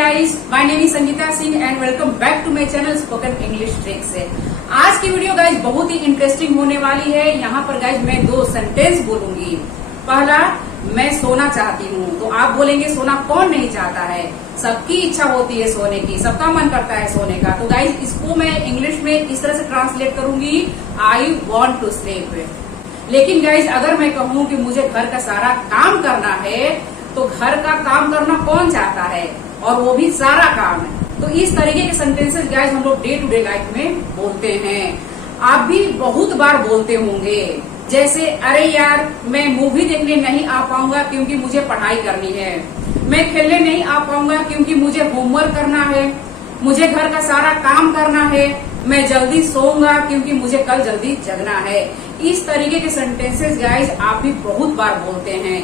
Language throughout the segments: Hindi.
guys, my name is Sangeeta Singh and welcome back to my channel spoken English tricks. आज की वीडियो गाइज बहुत ही इंटरेस्टिंग होने वाली है। यहाँ पर गाइज मैं दो सेंटेंस बोलूंगी। पहला, मैं सोना चाहती हूँ, तो आप बोलेंगे सोना कौन नहीं चाहता है। सबकी इच्छा होती है सोने की, सबका मन करता है सोने का। तो गाइज इसको मैं इंग्लिश में इस तरह से ट्रांसलेट करूंगी, आई वॉन्ट टू स्लीप। लेकिन गाइज अगर मैं कहूँ कि मुझे घर का सारा काम करना है, तो घर का काम करना कौन चाहता है, और वो भी सारा काम है। तो इस तरीके के सेंटेंसेस गाइस हम लोग डे टू डे लाइफ में बोलते हैं। आप भी बहुत बार बोलते होंगे, जैसे अरे यार मैं मूवी देखने नहीं आ पाऊंगा क्योंकि मुझे पढ़ाई करनी है, मैं खेलने नहीं आ पाऊंगा क्योंकि मुझे होमवर्क करना है, मुझे घर का सारा काम करना है, मैं जल्दी सोऊंगा क्योंकि मुझे कल जल्दी जगना है। इस तरीके के सेंटेंसेस गाइस आप भी बहुत बार बोलते हैं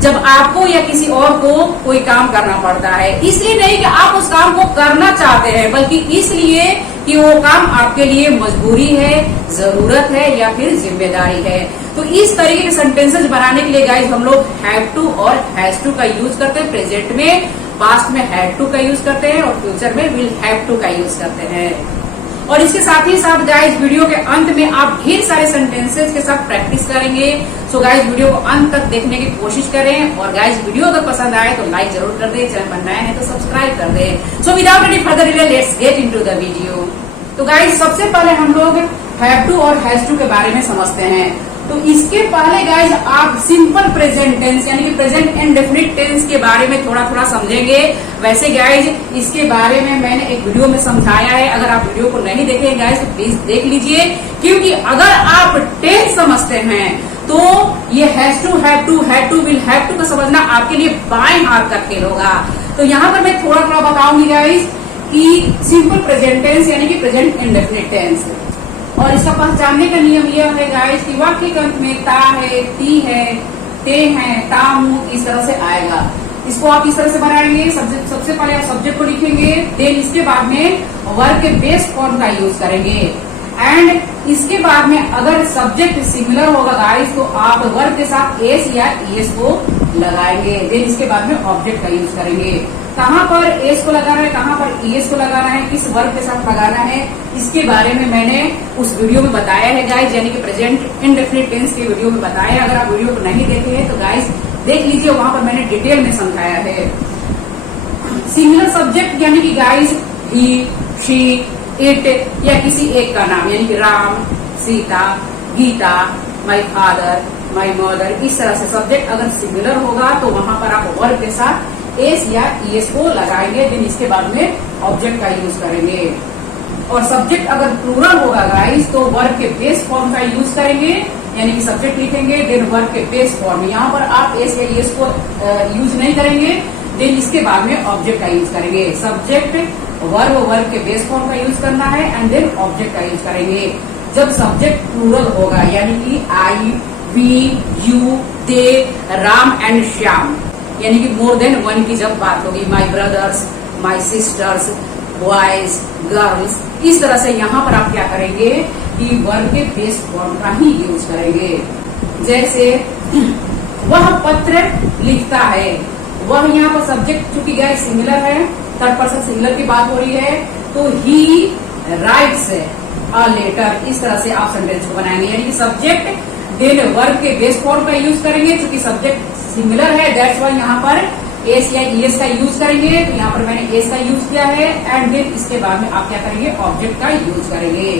जब आपको या किसी और को कोई काम करना पड़ता है। इसलिए नहीं कि आप उस काम को करना चाहते हैं, बल्कि इसलिए कि वो काम आपके लिए मजबूरी है, जरूरत है या फिर जिम्मेदारी है। तो इस तरीके के सेंटेंसेस बनाने के लिए गाइज हम लोग हैव टू और हैज टू का यूज करते हैं। प्रेजेंट में, पास्ट में हैड टू का यूज करते हैं और फ्यूचर में विल हैव टू का यूज करते हैं। और इसके साथ ही साथ गाइज वीडियो के अंत में आप ढेर सारे सेंटेंसेस के साथ प्रैक्टिस करेंगे। सो गाइज वीडियो को अंत तक देखने की कोशिश करें, और गाइज वीडियो अगर पसंद आए तो लाइक जरूर कर दे, चैनल पर नए हैं तो सब्सक्राइब कर दे। So without any further delay let's get into the video. तो गाइज सबसे पहले हम लोग हैव टू और हैज टू के बारे में समझते हैं। तो इसके पहले गाइज आप सिंपल प्रेजेंट टेंस यानी कि प्रेजेंट इंडेफिनिट टेंस के बारे में थोड़ा थोड़ा समझेंगे। वैसे गाइज इसके बारे में मैंने एक वीडियो में समझाया है, अगर आप वीडियो को नहीं देखे गाइज तो प्लीज देख लीजिए, क्योंकि अगर आप टेंस समझते हैं तो ये has to, have to, had to, will have to का समझना आपके लिए बाएं हाथ का खेल होगा। तो यहाँ पर मैं थोड़ा थोड़ा बताऊंगी गाइज कि सिंपल प्रेजेंट टेंस यानी कि प्रेजेंट इंडेफिनिट टेंस, और इसका पहचानने का नियम यह है गाइस कि वाक्य के अंत में ता है, ती है, ते है, तामू इस तरह से आएगा। इसको आप इस तरह से बनाएंगे। सबसे पहले आप सब्जेक्ट को लिखेंगे, देन इसके बाद में वर्ब के बेस फॉर्म का यूज करेंगे, एंड इसके बाद में अगर सब्जेक्ट सिमिलर होगा गाइस तो आप वर्ब के साथ एस या ईएस को लगाएंगे। देन इसके बाद में ऑब्जेक्ट का यूज करेंगे। कहाँ पर एस को लगाना है, कहाँ पर ईएस को लगाना है, किस वर्ब के साथ लगाना है, इसके बारे में मैंने उस वीडियो में बताया है गाइस, यानी कि प्रेजेंट इंडेफिनिट टेंस के वीडियो में बताया है। अगर आप वीडियो को नहीं देखे हैं तो गाइस देख लीजिए, वहां पर मैंने डिटेल में समझाया है। सिंगुलर सब्जेक्ट यानी कि गाइस ही, शी, इट या किसी एक का नाम, यानी कि Ram, Sita, Geeta, my father, my mother, इस तरह से सब्जेक्ट अगर सिंगुलर होगा तो वहां पर आप वर्ब के साथ एस या ईएस को लगाएंगे। देन इसके बाद में ऑब्जेक्ट का यूज करेंगे। और सब्जेक्ट अगर प्लूरल होगा गाइस तो वर्ब के बेस फॉर्म का यूज करेंगे, यानी कि सब्जेक्ट लिखेंगे, देन वर्ब के बेस फॉर्म। यहाँ पर आप एस या ईएस को यूज नहीं करेंगे, देन इसके बाद में ऑब्जेक्ट का यूज करेंगे। सब्जेक्ट वर्ब के बेस फॉर्म का यूज करना है, एंड देन ऑब्जेक्ट का यूज करेंगे। जब सब्जेक्ट प्लूरल होगा यानी कि I, we, you, they, Ram and Shyam, यानी कि मोर देन वन की जब बात होगी, my brothers, my sisters, boys, girls, इस तरह से यहाँ पर आप क्या करेंगे कि वर्ब के बेस फॉर्म का ही यूज करेंगे। जैसे वह पत्र लिखता है, वह यहाँ पर सब्जेक्ट चूंकि गाइस सिंगुलर है, थर्ड पर्सन सिंगुलर की बात हो रही है, तो ही राइट्स अ लेटर, इस तरह से आप सेंटेंस को बनाएंगे। यानी कि सब्जेक्ट देन वर्ब के बेस फॉर्म का यूज करेंगे, क्योंकि सब्जेक्ट सिमिलर है, दैट्स वाई यहाँ पर एस या ईएस का यूज करेंगे। तो यहाँ पर मैंने एस का यूज किया है, एंड देन इसके बाद में आप क्या करेंगे, ऑब्जेक्ट का यूज करेंगे।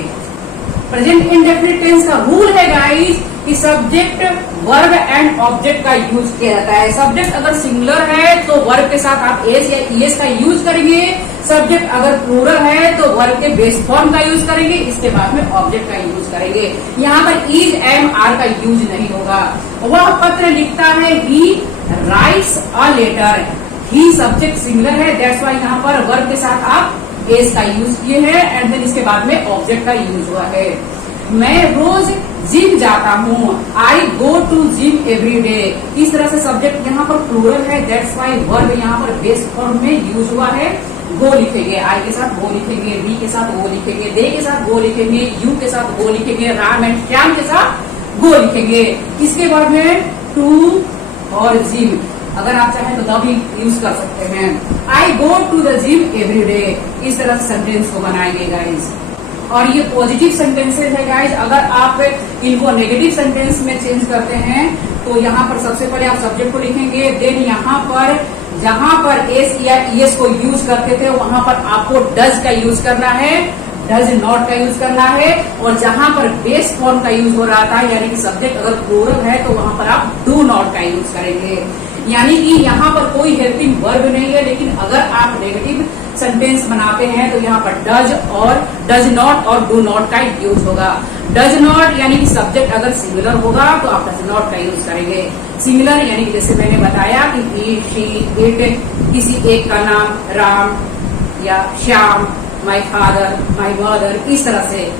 प्रेजेंट इंडेफिनिट टेंस का रूल है गाइस कि सब्जेक्ट, वर्ब एंड ऑब्जेक्ट का यूज किया जाता है। सब्जेक्ट अगर सिंगुलर है तो वर्ब के साथ आप एस या ईएस का यूज करेंगे। सब्जेक्ट अगर प्लूरल है तो वर्ब के बेस फॉर्म का यूज करेंगे, इसके बाद में ऑब्जेक्ट का यूज करेंगे। यहाँ पर इज, एम, आर का यूज नहीं होगा। वह पत्र लिखता है, he writes a letter, he subject singular है, दैट्स वाई यहाँ पर वर्ब के साथ आप एस का यूज किए हैं, एंड देन इसके बाद में ऑब्जेक्ट का यूज हुआ है। मैं रोज जिम जाता हूँ, I go to gym every day, इस तरह से सब्जेक्ट यहाँ पर प्लूरल है, दैट्स वाई वर्ब यहाँ पर बेस फॉर्म में यूज हुआ है। गो लिखेंगे, आई के साथ गो लिखेंगे, वी के साथ गो लिखेंगे, दे के साथ गो लिखेंगे, यू के साथ गो लिखेंगे, राम एंड श्याम के साथ गो लिखेंगे। इसके बाद में टू और जिम, अगर आप चाहें तो तभी यूज कर सकते हैं। I go to the gym every day, इस तरह से सेंटेंस को बनाएंगे गाइज। और ये पॉजिटिव सेंटेंसेस है गाइज। अगर आप इनको नेगेटिव सेंटेंस में चेंज करते हैं तो यहाँ पर सबसे पहले आप सब्जेक्ट को लिखेंगे, देन यहाँ पर जहां पर एस या ईएस को यूज करते थे वहां पर आपको डज का यूज करना है, डज नॉट का यूज करना है। और जहां पर बेस फॉर्म का यूज हो रहा था यानी कि सब्जेक्ट अगर प्लूरल है तो वहां पर आप डू नॉट का यूज करेंगे। यानी कि यहाँ पर कोई हेल्पिंग वर्ब नहीं है, लेकिन अगर आप नेगेटिव सेंटेंस बनाते हैं तो यहाँ पर डज और डज नॉट और डू नॉट का यूज होगा। डज नॉट यानी कि सब्जेक्ट अगर सिंगुलर होगा तो आप डज नॉट का यूज करेंगे। सिंगुलर यानी कि जैसे मैंने बताया कि ही, शी, इट, किसी एक का नाम, राम या श्याम, माई फादर, माई मदर, इस तरह से।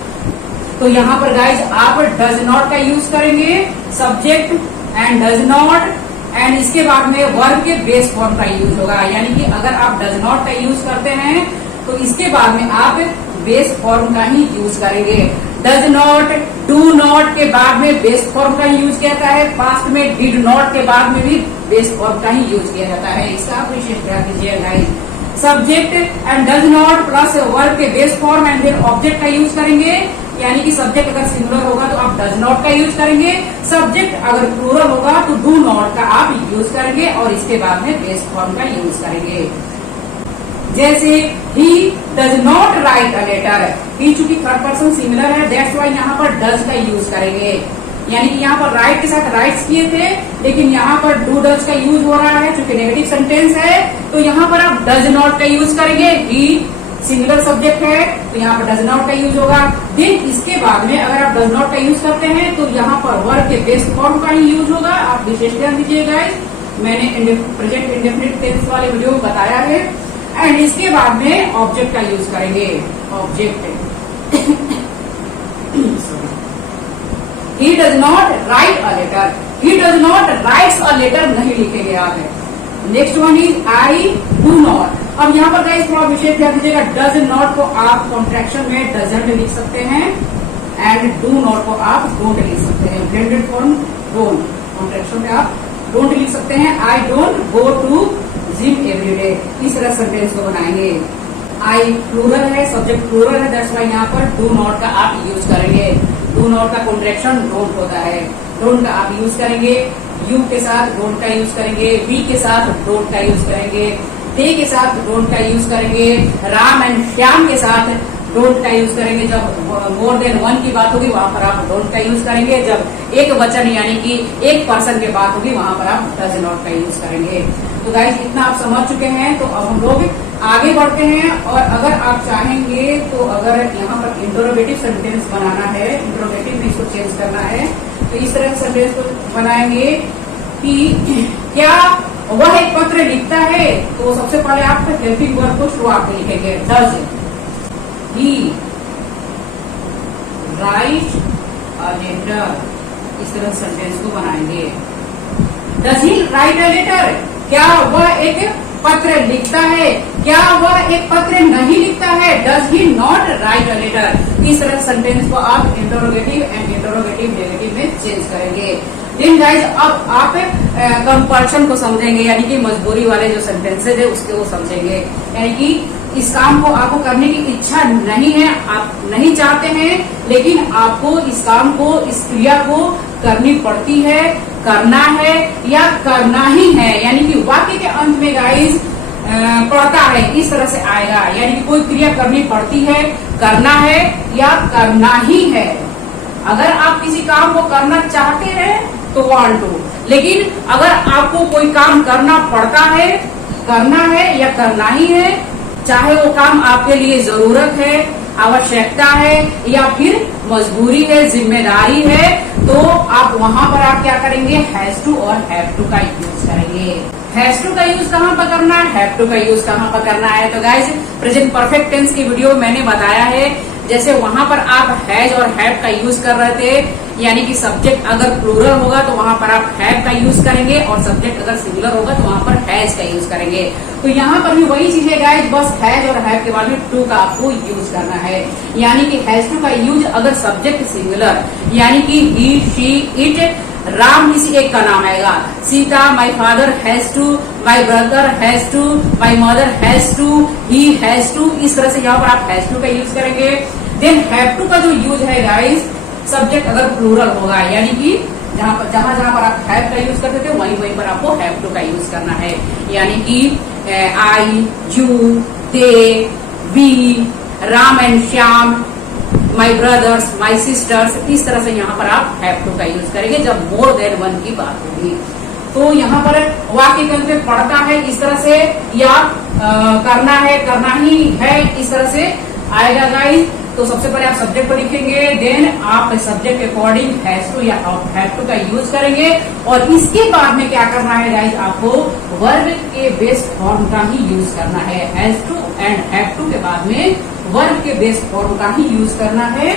तो यहाँ पर गाइज आप डज नॉट का यूज करेंगे, subject and does not, and इसके बाद में वर्ब के बेस फॉर्म का यूज होगा। यानी कि अगर आप डज नॉट का यूज करते हैं तो इसके बाद में आप बेस फॉर्म का ही यूज करेंगे। डज नॉट, डू नॉट के बाद में बेस फॉर्म का यूज किया जाता है, पास्ट में डिड नॉट के बाद में भी बेस फॉर्म का ही यूज किया जाता है। इसका आप विशेष ध्यान दीजिए guys. Subject and does not plus verb के बेस फॉर्म एंड फिर ऑब्जेक्ट का यूज करेंगे। यानी कि सब्जेक्ट अगर सिंगुलर होगा तो आप डज नॉट का यूज करेंगे, सब्जेक्ट अगर प्लूरल होगा तो डू नॉट का आप यूज करेंगे और इसके बाद में बेस फॉर्म का यूज करेंगे। जैसे he does not write a letter, he चूंकि थर्ड पर्सन सिंगुलर है दैट्स वाई यहाँ पर डज का यूज करेंगे। यानी कि यहाँ पर राइट के साथ राइट्स किए थे, लेकिन यहाँ पर डू डज का यूज हो रहा है चूंकि नेगेटिव सेंटेंस है, तो यहाँ पर आप डज नॉट का यूज करेंगे। ही सिंगुलर सब्जेक्ट है तो यहाँ पर डज नॉट का यूज होगा। देन इसके बाद में अगर आप डज नॉट का यूज करते हैं तो यहाँ पर वर्ब के बेस फॉर्म का ही यूज होगा। आप विशेष ध्यान दीजिएगा, मैंने प्रेजेंट इंडेफिनिट टेंस वाले वीडियो में बताया है। एंड इसके बाद में ऑब्जेक्ट का यूज करेंगे, object. He does not write a letter, he does not writes a letter नहीं लिखेंगे आप। Next one is I do not. अब यहाँ पर गाइस थोड़ा विशेष ध्यान दीजिएगा, डज नॉट को आप कॉन्ट्रैक्शन में डजंट लिख सकते हैं एंड डू नॉट को आप डोंट लिख सकते हैं। ब्लेंडेड फॉर्म डोंट, कॉन्ट्रैक्शन में आप डोंट लिख सकते हैं। I don't go to gym every day, इस तरह सेंटेंस को बनाएंगे। आई प्लूरल है, सब्जेक्ट प्लूरल है, दैट्स वाई यहाँ पर डू नॉट का आप यूज करेंगे। डू नॉट का कॉन्ट्रैक्शन डोंट होता है, डोंट का आप यूज करेंगे। यू के साथ डोंट का यूज करेंगे, वी के साथ डोंट का यूज करेंगे, दे के साथ डोंट का यूज करेंगे, राम एंड श्याम के साथ डोंट का यूज करेंगे। जब मोर देन वन की बात होगी वहां पर आप डोंट का यूज करेंगे। जब एक वचन यानी कि एक पर्सन की बात होगी वहां पर आप डज नॉट का यूज करेंगे। तो गाइस इतना आप समझ चुके हैं, तो अब हम लोग आगे बढ़ते हैं। और अगर आप चाहेंगे तो अगर यहाँ पर इंटरोगेटिव सेंटेंस बनाना है, इंटरोगेटिव में इसको चेंज करना है, तो इस तरह से सेंटेंस को बनाएंगे कि क्या वह एक पत्र लिखता है। तो सबसे पहले आप हेल्पिंग वर्ब को शुरुआत में लिखेंगे, does he write a letter, इस तरह सेंटेंस को बनाएंगे। Does he write a letter, क्या वह एक पत्र लिखता है, क्या वह एक पत्र नहीं लिखता है। Does he not write a letter, इस तरह सेंटेंस को आप इंटरोगेटिव एंड इंटरोगेटिव नेगेटिव में चेंज करेंगे। देन गाइज अब आप कंपल्शन को समझेंगे, यानी कि मजबूरी वाले जो सेंटेंसेज है उसके वो समझेंगे। यानी कि इस काम को आपको करने की इच्छा नहीं है, आप नहीं चाहते हैं, लेकिन आपको इस काम को, इस क्रिया को करनी पड़ती है, करना है या करना ही है। यानी कि वाक्य के अंत में गाइज पड़ता है, इस तरह से आएगा। यानी कि कोई क्रिया करनी पड़ती है, करना है या करना ही है। अगर आप किसी काम को करना चाहते हैं तो वांट टू, लेकिन अगर आपको कोई काम करना पड़ता है, करना है या करना ही है, चाहे वो काम आपके लिए जरूरत है, आवश्यकता है या फिर मजबूरी है, जिम्मेदारी है, तो आप वहां पर आप क्या करेंगे, हैज टू और हैव टू का यूज करेंगे। हैज टू का यूज कहाँ पर करना है, हैव टू का यूज कहाँ पर करना है। तो गाइज प्रेजेंट परफेक्ट टेंस की वीडियो मैंने बताया है, जैसे वहां पर आप हैज और हैव का यूज कर रहे थे, यानी कि सब्जेक्ट अगर प्लूरल होगा तो वहां पर आप हैव का यूज करेंगे और सब्जेक्ट अगर सिंगुलर होगा तो वहां पर हैज का यूज करेंगे। तो यहाँ पर भी वही चीज है गाइज, बस हैज और हैव के बाद में टू का आपको यूज करना है। यानी कि हैज टू का यूज अगर सब्जेक्ट सिंगुलर, यानी कि ही, शी, इट राम किसी एक का नाम आएगा। Sita, my father has to, my brother has to, my mother has to, he has to. इस तरह से यहाँ पर आप हैज टू का यूज करेंगे। देन हैव टू का जो यूज है गाइस, सब्जेक्ट अगर प्लूरल होगा, यानी कि जहां पर आप हैव का यूज करते थे वहीं पर आपको हैव टू का यूज करना है। यानी कि I, you, they, we, Ram and Shyam, my brothers, my sisters, इस तरह से यहाँ पर आप हैव टू का यूज करेंगे जब मोर देन वन की बात होगी। तो यहाँ पर वाक्य के अंत में पढ़ता है इस तरह से, या करना है, करना ही है, इस तरह से आएगा गाइस। तो सबसे पहले आप सब्जेक्ट को लिखेंगे, देन आप सब्जेक्ट के अकॉर्डिंग हैज टू या हैव टू का यूज करेंगे। और इसके बाद में क्या करना है गाइस, आपको वर्ब के बेस फॉर्म का ही यूज करना है। Has to and have to के बाद में वर्ब के बेस फॉर्म का ही यूज करना है।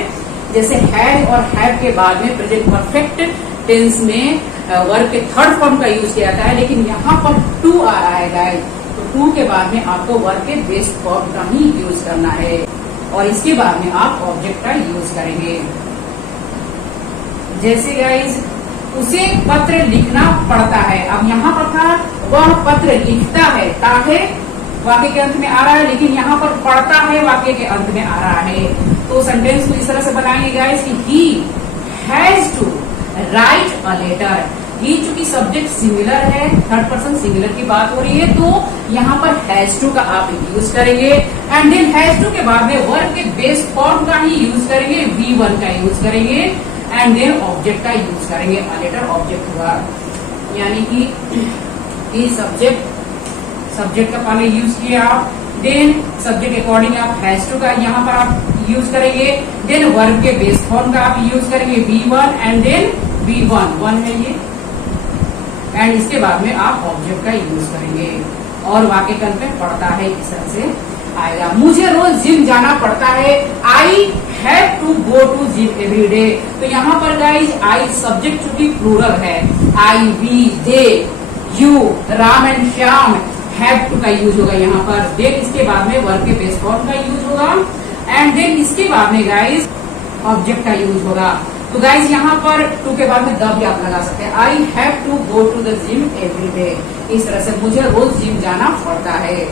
जैसे हैड और हैव के बाद में प्रेजेंट परफेक्ट टेंस में वर्ब के थर्ड फॉर्म का यूज किया जाता है, लेकिन यहाँ पर टू आ रहा है गाइस, तो टू के बाद में आपको वर्ब के बेस फॉर्म का ही यूज करना है। और इसके बाद में आप ऑब्जेक्ट का यूज करेंगे। जैसे गाइस, उसे पत्र लिखना पड़ता है। अब यहाँ पर था वह पत्र लिखता है, ताहे वाक्य के अंत में आ रहा है, लेकिन यहाँ पर पढ़ता है वाक्य के अंत में आ रहा है। तो सेंटेंस को इस तरह से बनाएंगे गाइस कि he has to write a letter. He चूंकि सब्जेक्ट सिंगुलर है, थर्ड पर्सन सिंगुलर की बात हो रही है, तो यहाँ पर हैज टू का आप यूज करेंगे। एंड देन हैज टू के बाद में वर्ब के बेस फॉर्म का ही यूज करेंगे, V1 का यूज करेंगे। एंड देन ऑब्जेक्ट का यूज करेंगे, अ लेटर ऑब्जेक्ट हुआ। यानी कि सब्जेक्ट का पहले यूज किया आप, देन सब्जेक्ट के अकॉर्डिंग आप हैज टू का यहाँ पर आप यूज करेंगे। देन वर्ब के बेस फॉर्म का आप यूज करेंगे, V1 एंड देन V1 1 है ये। एंड इसके बाद में आप ऑब्जेक्ट का यूज करेंगे। और वाक्य के अंत में पढ़ता है, इस तरह से आएगा। मुझे रोज जिम जाना पड़ता है, I have to go to gym every day. तो यहाँ पर गाइज आई सब्जेक्ट चूंकि प्लूरल है, I, we, they, you, Ram and Shyam, have to का यूज होगा यहाँ पर। देन इसके बाद में वर्ब के बेस फॉर्म का यूज होगा। एंड देन इसके बाद में गाइज ऑब्जेक्ट का यूज होगा। तो गाइज यहाँ पर टू के बाद में द भी आप लगा सकते हैं। I have to go to the gym every day. इस तरह से मुझे रोज जिम जाना पड़ता है,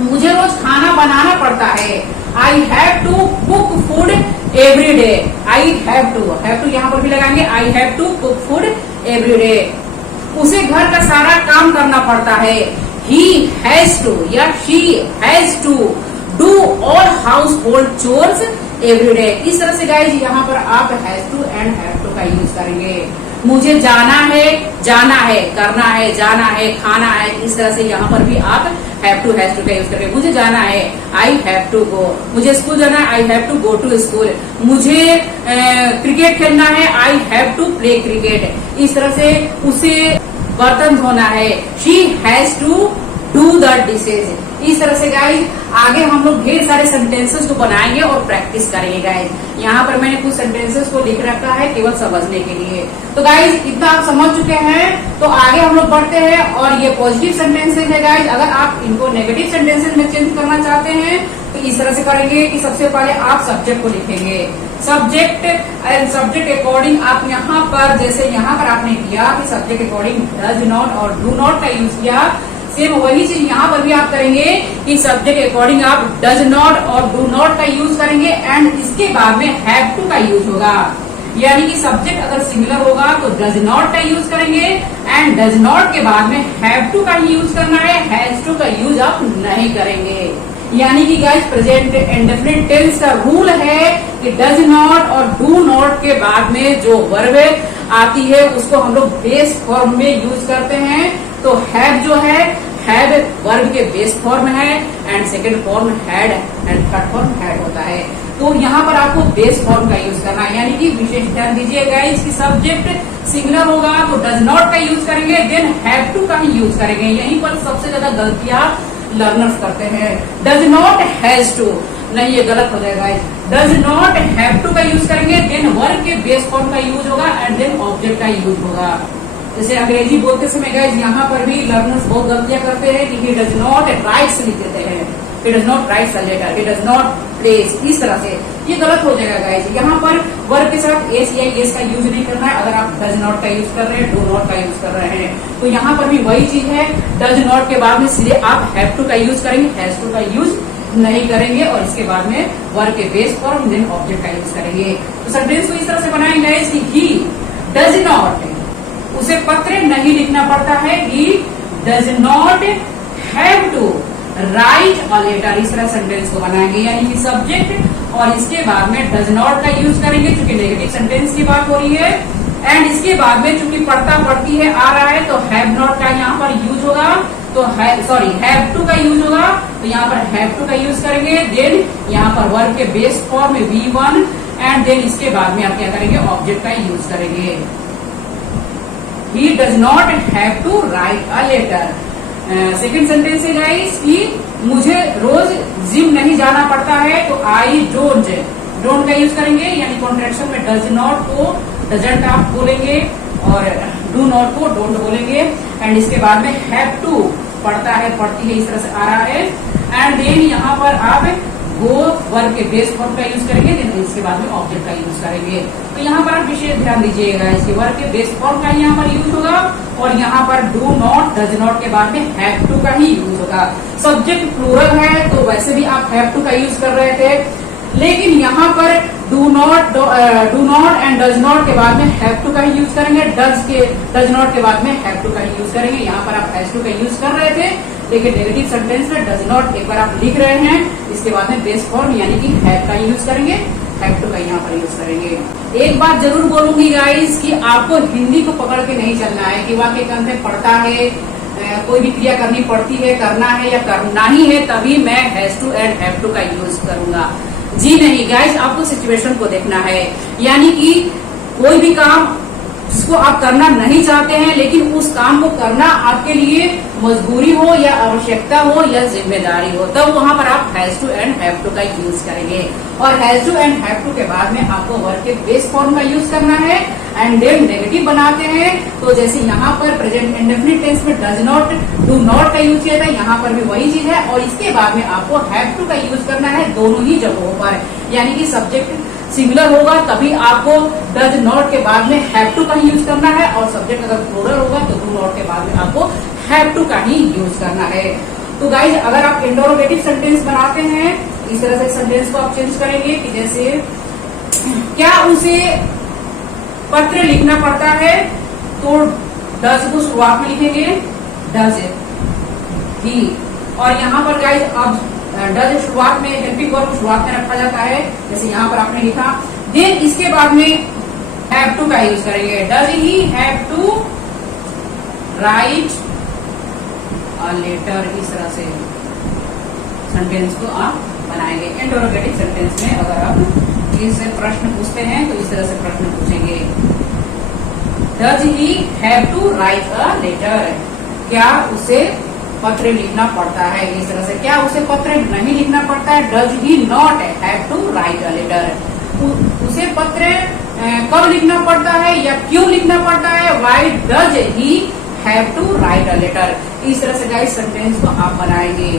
मुझे रोज खाना बनाना पड़ता है। I have to cook food every day. I have to यहाँ पर भी लगाएंगे, I have to cook food every day. उसे घर का सारा काम करना पड़ता है, ही हैज टू या she has to do all household chores every day. इस तरह से गाइज यहाँ पर आप has to and have to का यूज करेंगे। मुझे जाना है, करना है, जाना है, खाना है, इस तरह से यहाँ पर भी आप हैव टू हैज टू का यूज करेंगे। मुझे जाना है, आई हैव टू गो। मुझे स्कूल जाना है, I have to go to school. मुझे क्रिकेट खेलना है, I have to play cricket. इस तरह से उसे बर्तन धोना है, she has to do the dishes. इस तरह से गाइज आगे हम लोग ढेर सारे सेंटेंसेस को बनाएंगे और प्रैक्टिस करेंगे गाइज। यहाँ पर मैंने कुछ सेंटेंसेस को लिख रखा है केवल समझने के लिए। तो गाइज इतना आप समझ चुके हैं, तो आगे हम लोग बढ़ते हैं। और ये पॉजिटिव सेंटेंसेस है गाइज। अगर आप इनको नेगेटिव सेंटेंसेस में चेंज करना चाहते हैं तो इस तरह से करेंगे कि सबसे पहले आप सब्जेक्ट को लिखेंगे, सब्जेक्ट एंड सब्जेक्ट अकॉर्डिंग आप यहाँ पर, जैसे यहाँ पर आपने किया कि सब्जेक्ट अकॉर्डिंग डज नॉट और डू नॉट का यूज किया, सेम वही चीज यहाँ पर भी आप करेंगे कि सब्जेक्ट अकॉर्डिंग आप डज नॉट और डू नॉट का यूज करेंगे। एंड इसके बाद में हैव टू का यूज होगा। यानी कि सब्जेक्ट अगर सिंगुलर होगा तो डज नॉट का यूज करेंगे, एंड डज नॉट के बाद में हैव टू का ही यूज करना है, हैज टू का यूज आप नहीं करेंगे। यानी कि गाइस प्रेजेंट इंडेफिनिट टेंस का रूल है कि डज नॉट और डू नॉट के बाद में जो वर्ब आती है उसको हम लोग बेस फॉर्म में यूज करते हैं। तो हैव जो है, हैव वर्ब के बेस फॉर्म है, and second form had, and third form had होता है। तो यहाँ पर आपको बेस फॉर्म का यूज करना है। यानी कि विशेष ध्यान दीजिए गाइस कि सब्जेक्ट सिंगुलर होगा तो डज नॉट का यूज करेंगे, देन हैव टू का ही यूज करेंगे। यहीं पर सबसे ज्यादा गलतियां लर्नर्स करते हैं। डज नॉट हैज टू, नहीं ये गलत हो जाएगा। डज नॉट हैव टू का यूज करेंगे, देन वर्ब के बेस फॉर्म का यूज होगा, एंड देन ऑब्जेक्ट का यूज होगा। जैसे अंग्रेजी बोलते समय गाइज यहाँ पर भी लर्नर्स बहुत गलतियां करते हैं कि ही डज नॉट राइट्स लिख देते हैं, he does not write a letter, he does not plays, इस तरह से ये गलत हो जाएगा गाइज। यहाँ पर वर्ब के साथ एस या एस का यूज नहीं करना है। अगर आप डज नॉट का यूज कर रहे हैं, डू नॉट का यूज कर रहे हैं, तो यहाँ पर भी वही चीज है। डज नॉट के बाद में सीधे आप हैव टू का यूज करेंगे, हैज टू का यूज नहीं करेंगे, और इसके बाद में वर्ब के बेस फॉर्म देन ऑब्जेक्ट का यूज करेंगे। तो सेंटेंस को इस तरह से बनाएंगे कि ही डज नॉट, उसे पत्र नहीं लिखना पड़ता है, he does not have to write a letter. इस तरह सेंटेंस को बनाएंगे, यानी कि सब्जेक्ट और इसके बाद में डज नॉट का यूज करेंगे चूंकि नेगेटिव सेंटेंस की बात हो रही है, एंड इसके बाद में चूंकि पढ़ता पढ़ती है आ रहा है तो हैव नॉट का यहाँ पर यूज होगा, तो हैव टू का यूज होगा, तो यहाँ पर हैव टू का यूज करेंगे। देन यहाँ पर वर्ब के बेस फॉर्म में V1 एंड देन इसके बाद में आप क्या करेंगे, ऑब्जेक्ट का यूज करेंगे। He does not have to write a letter. Second sentence है गाइस कि मुझे रोज जिम नहीं जाना पड़ता है, तो आई डोंट का यूज करेंगे, यानी कॉन्ट्रैक्शन में डज नॉट को डजंट आप बोलेंगे और डू नॉट को डोंट बोलेंगे, एंड इसके बाद में हैव टू पढ़ता है पढ़ती है इस तरह से आ रहा है, एंड देन यहाँ पर आप गो वर्ब के बेस फॉर्म का यूज करेंगे, देन इसके बाद में ऑब्जेक्ट का यूज करेंगे। तो यहाँ पर आप विशेष ध्यान दीजिएगा, इसके वर्ब के बेस फॉर्म का यहाँ पर यूज होगा, और यहाँ पर डू नॉट डज नॉट के बाद में हैव टू का ही यूज होगा। सब्जेक्ट प्लूरल है तो वैसे भी आप हैव टू का यूज कर रहे थे, लेकिन यहाँ पर do not and does not के बाद में हैव टू का ही यूज करेंगे, डज नॉट के बाद में हैव टू का ही यूज करेंगे। यहाँ पर आप हैज टू का यूज कर रहे थे, लेकिन नेगेटिव सेंटेंस में डज नॉट एक बार आप लिख रहे हैं, इसके बाद में बेस फॉर्म यानी कि हैव का यूज करेंगे, हैव टू का यहाँ पर यूज करेंगे। एक बात जरूर बोलूंगी गाइस कि आपको हिंदी को पकड़ के नहीं चलना है कि वाक्य के अंत में पढ़ता है, कोई भी क्रिया करनी पड़ती है, करना है या करना ही है, तभी मैं has to and have to का यूज करूंगा। जी नहीं गाइस, आपको सिचुएशन को देखना है, यानी कि कोई भी काम जिसको आप करना नहीं चाहते हैं, लेकिन उस काम को करना आपके लिए मजबूरी हो या आवश्यकता हो या जिम्मेदारी हो, तब वहां पर आप has to and have to का यूज करेंगे। और has to and have to के बाद में आपको वर्ब के बेस फॉर्म का यूज करना है, एंड देन नेगेटिव बनाते हैं तो जैसे यहाँ पर प्रेजेंट इंडेफिनिट टेंस में डज नॉट डू नॉट का यूज किया था, यहाँ पर भी वही चीज है, और इसके बाद में आपको हैव टू का यूज करना है दोनों ही जगहों पर, यानी कि सब्जेक्ट सिंगुलर होगा तभी आपको डज नॉट के बाद में हैव टू का ही यूज करना है, और सब्जेक्ट अगर प्लूरल होगा तो डू नॉट के बाद में आपको हैव टू का ही यूज करना है। तो गाइज अगर आप इंटरोगेटिव सेंटेंस बनाते हैं, इस तरह से सेंटेंस को आप चेंज करेंगे कि जैसे क्या उसे पत्र लिखना पड़ता है, तो डज को शुरुआत में लिखेंगे, डज ही, और यहाँ पर गाइज अब डज शुरुआत में हेल्पिंग वर्ब शुरुआत में रखा जाता है, जैसे यहाँ पर आपने लिखा, देन इसके बाद में हैव टू का यूज करेंगे, does he have to write a letter. इस तरह से सेंटेंस को आप बनाएंगे। इंटरोगेटिव सेंटेंस में अगर आप इससे प्रश्न पूछते हैं तो इस तरह से प्रश्न पूछेंगे, does he have to write a letter, क्या उसे पत्र लिखना पड़ता है। इस तरह से क्या उसे पत्र नहीं लिखना पड़ता है, does he not have to write a letter, उसे पत्र कब लिखना पड़ता है या क्यों लिखना पड़ता है, why does he have to write a letter. इस तरह से गाइस सेंटेंस को आप बनाएंगे।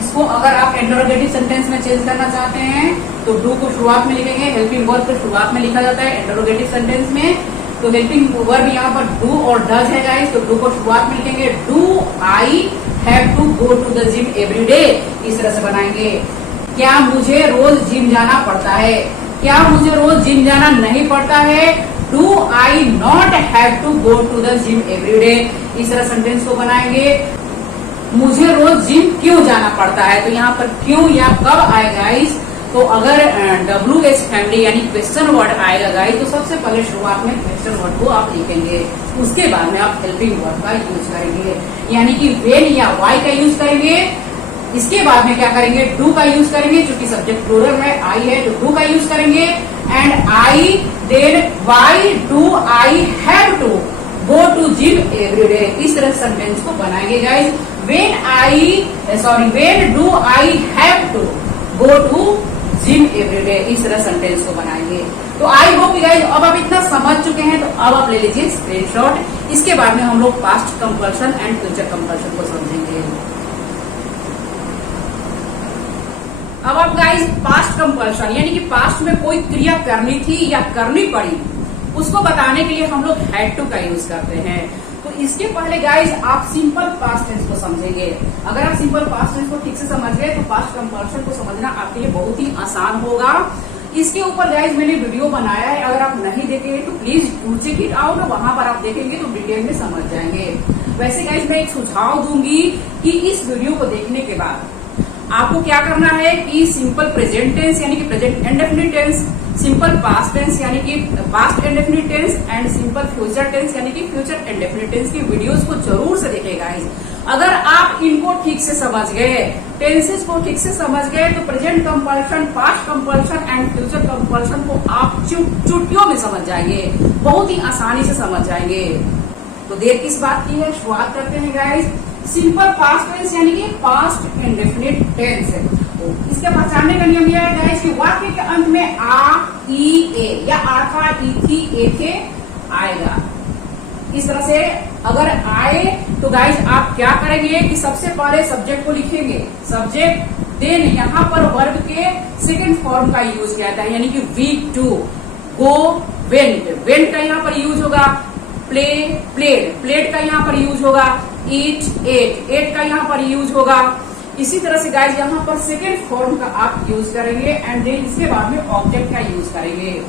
इसको अगर आप इंटरोगेटिव सेंटेंस में चेंज करना चाहते हैं तो डू को शुरुआत में लिखेंगे, हेल्पिंग वर्ब को शुरुआत में लिखा जाता है इंटरोगेटिव सेंटेंस में, तो हेल्पिंग वर्ब यहाँ पर डू और डज है गाइस, तो डू को शुरुआत में लिखेंगे, do I have to go to the gym every day. इस तरह से बनाएंगे, क्या मुझे रोज जिम जाना पड़ता है, क्या मुझे रोज जिम जाना नहीं पड़ता है, do I not have to go to the gym every day. इस तरह सेंटेंस को बनाएंगे, मुझे रोज जिम क्यों जाना पड़ता है, तो यहाँ पर क्यों या कब आएगा गाइस, तो अगर WH फैमिली यानी क्वेश्चन वर्ड आएगा गाइस, तो सबसे पहले शुरुआत में क्वेश्चन वर्ड को आप लिखेंगे, उसके बाद में आप हेल्पिंग वर्ड का यूज करेंगे, यानी कि व्हेन या वाई का यूज करेंगे। इसके बाद में क्या करेंगे, डू का यूज करेंगे, क्योंकि सब्जेक्ट प्लूरल है, आई है तो डू का यूज करेंगे, and I then why do I have to go to gym every day. इस तरह सेंटेंस को बनाएंगे guys, when do I have to go to gym every day. इस तरह सेंटेंस को बनाएंगे। तो आई होप गाइस अब आप इतना समझ चुके हैं, तो अब आप ले लीजिए स्क्रीनशॉट। इसके बाद में हम लोग past compulsion and future compulsion को समझेंगे। अब आप गाइस पास्ट कंपल्शन यानी कि पास्ट में कोई क्रिया करनी थी या करनी पड़ी, उसको बताने के लिए हम लोग हैड टू का यूज करते हैं। तो इसके पहले गाइस आप सिंपल पास्ट टेंस को समझेंगे। अगर आप सिंपल पास्ट टेंस को ठीक से समझ गए तो पास्ट कंपल्शन को समझना आपके लिए बहुत ही आसान होगा। इसके ऊपर गाइस मैंने वीडियो बनाया है, अगर आप नहीं देखे तो please do check it out, वहां पर आप देखेंगे तो डिटेल में समझ जाएंगे। वैसे गाइस मैं एक सुझाव दूंगी कि इस वीडियो को देखने के बाद आपको क्या करना है कि सिंपल प्रेजेंट टेंस यानी कि present indefinite tense, simple past tense यानी कि past indefinite tense and simple future tense यानी कि फ्यूचर इंडेफिनिट टेंस की वीडियोस को जरूर से देखेगा। अगर आप इनको ठीक से समझ गए, टेंसेस को ठीक से समझ गए, तो present compulsion, past compulsion and future compulsion को आप चुटकियों में समझ जाएंगे, बहुत ही आसानी से समझ जाएंगे। तो देर किस बात की है, शुरुआत करते हैं गाइस। सिंपल पास्ट टेंस यानी कि पास्ट इंडेफिनिट टेंस है। तो इसके पहचानने का नियम यह है गाइस कि वाक्य के अंत में आ, ई, ए या आ था, ई थी, ए थे आएगा। इस तरह से अगर आए तो गाइस आप क्या करेंगे कि सबसे पहले सब्जेक्ट को लिखेंगे, सब्जेक्ट, देन यहाँ पर वर्ब के सेकंड फॉर्म का यूज किया जाता है यानी कि week to, go, went, went का यहाँ पर यूज होगा, प्ले, प्लेड, प्लेड का यहाँ पर यूज होगा, ईट, एट, एट का यहाँ पर यूज होगा। इसी तरह से गाइस यहाँ पर सेकेंड फॉर्म का आप यूज करेंगे एंड देन इसके बाद में ऑब्जेक्ट का यूज करेंगे।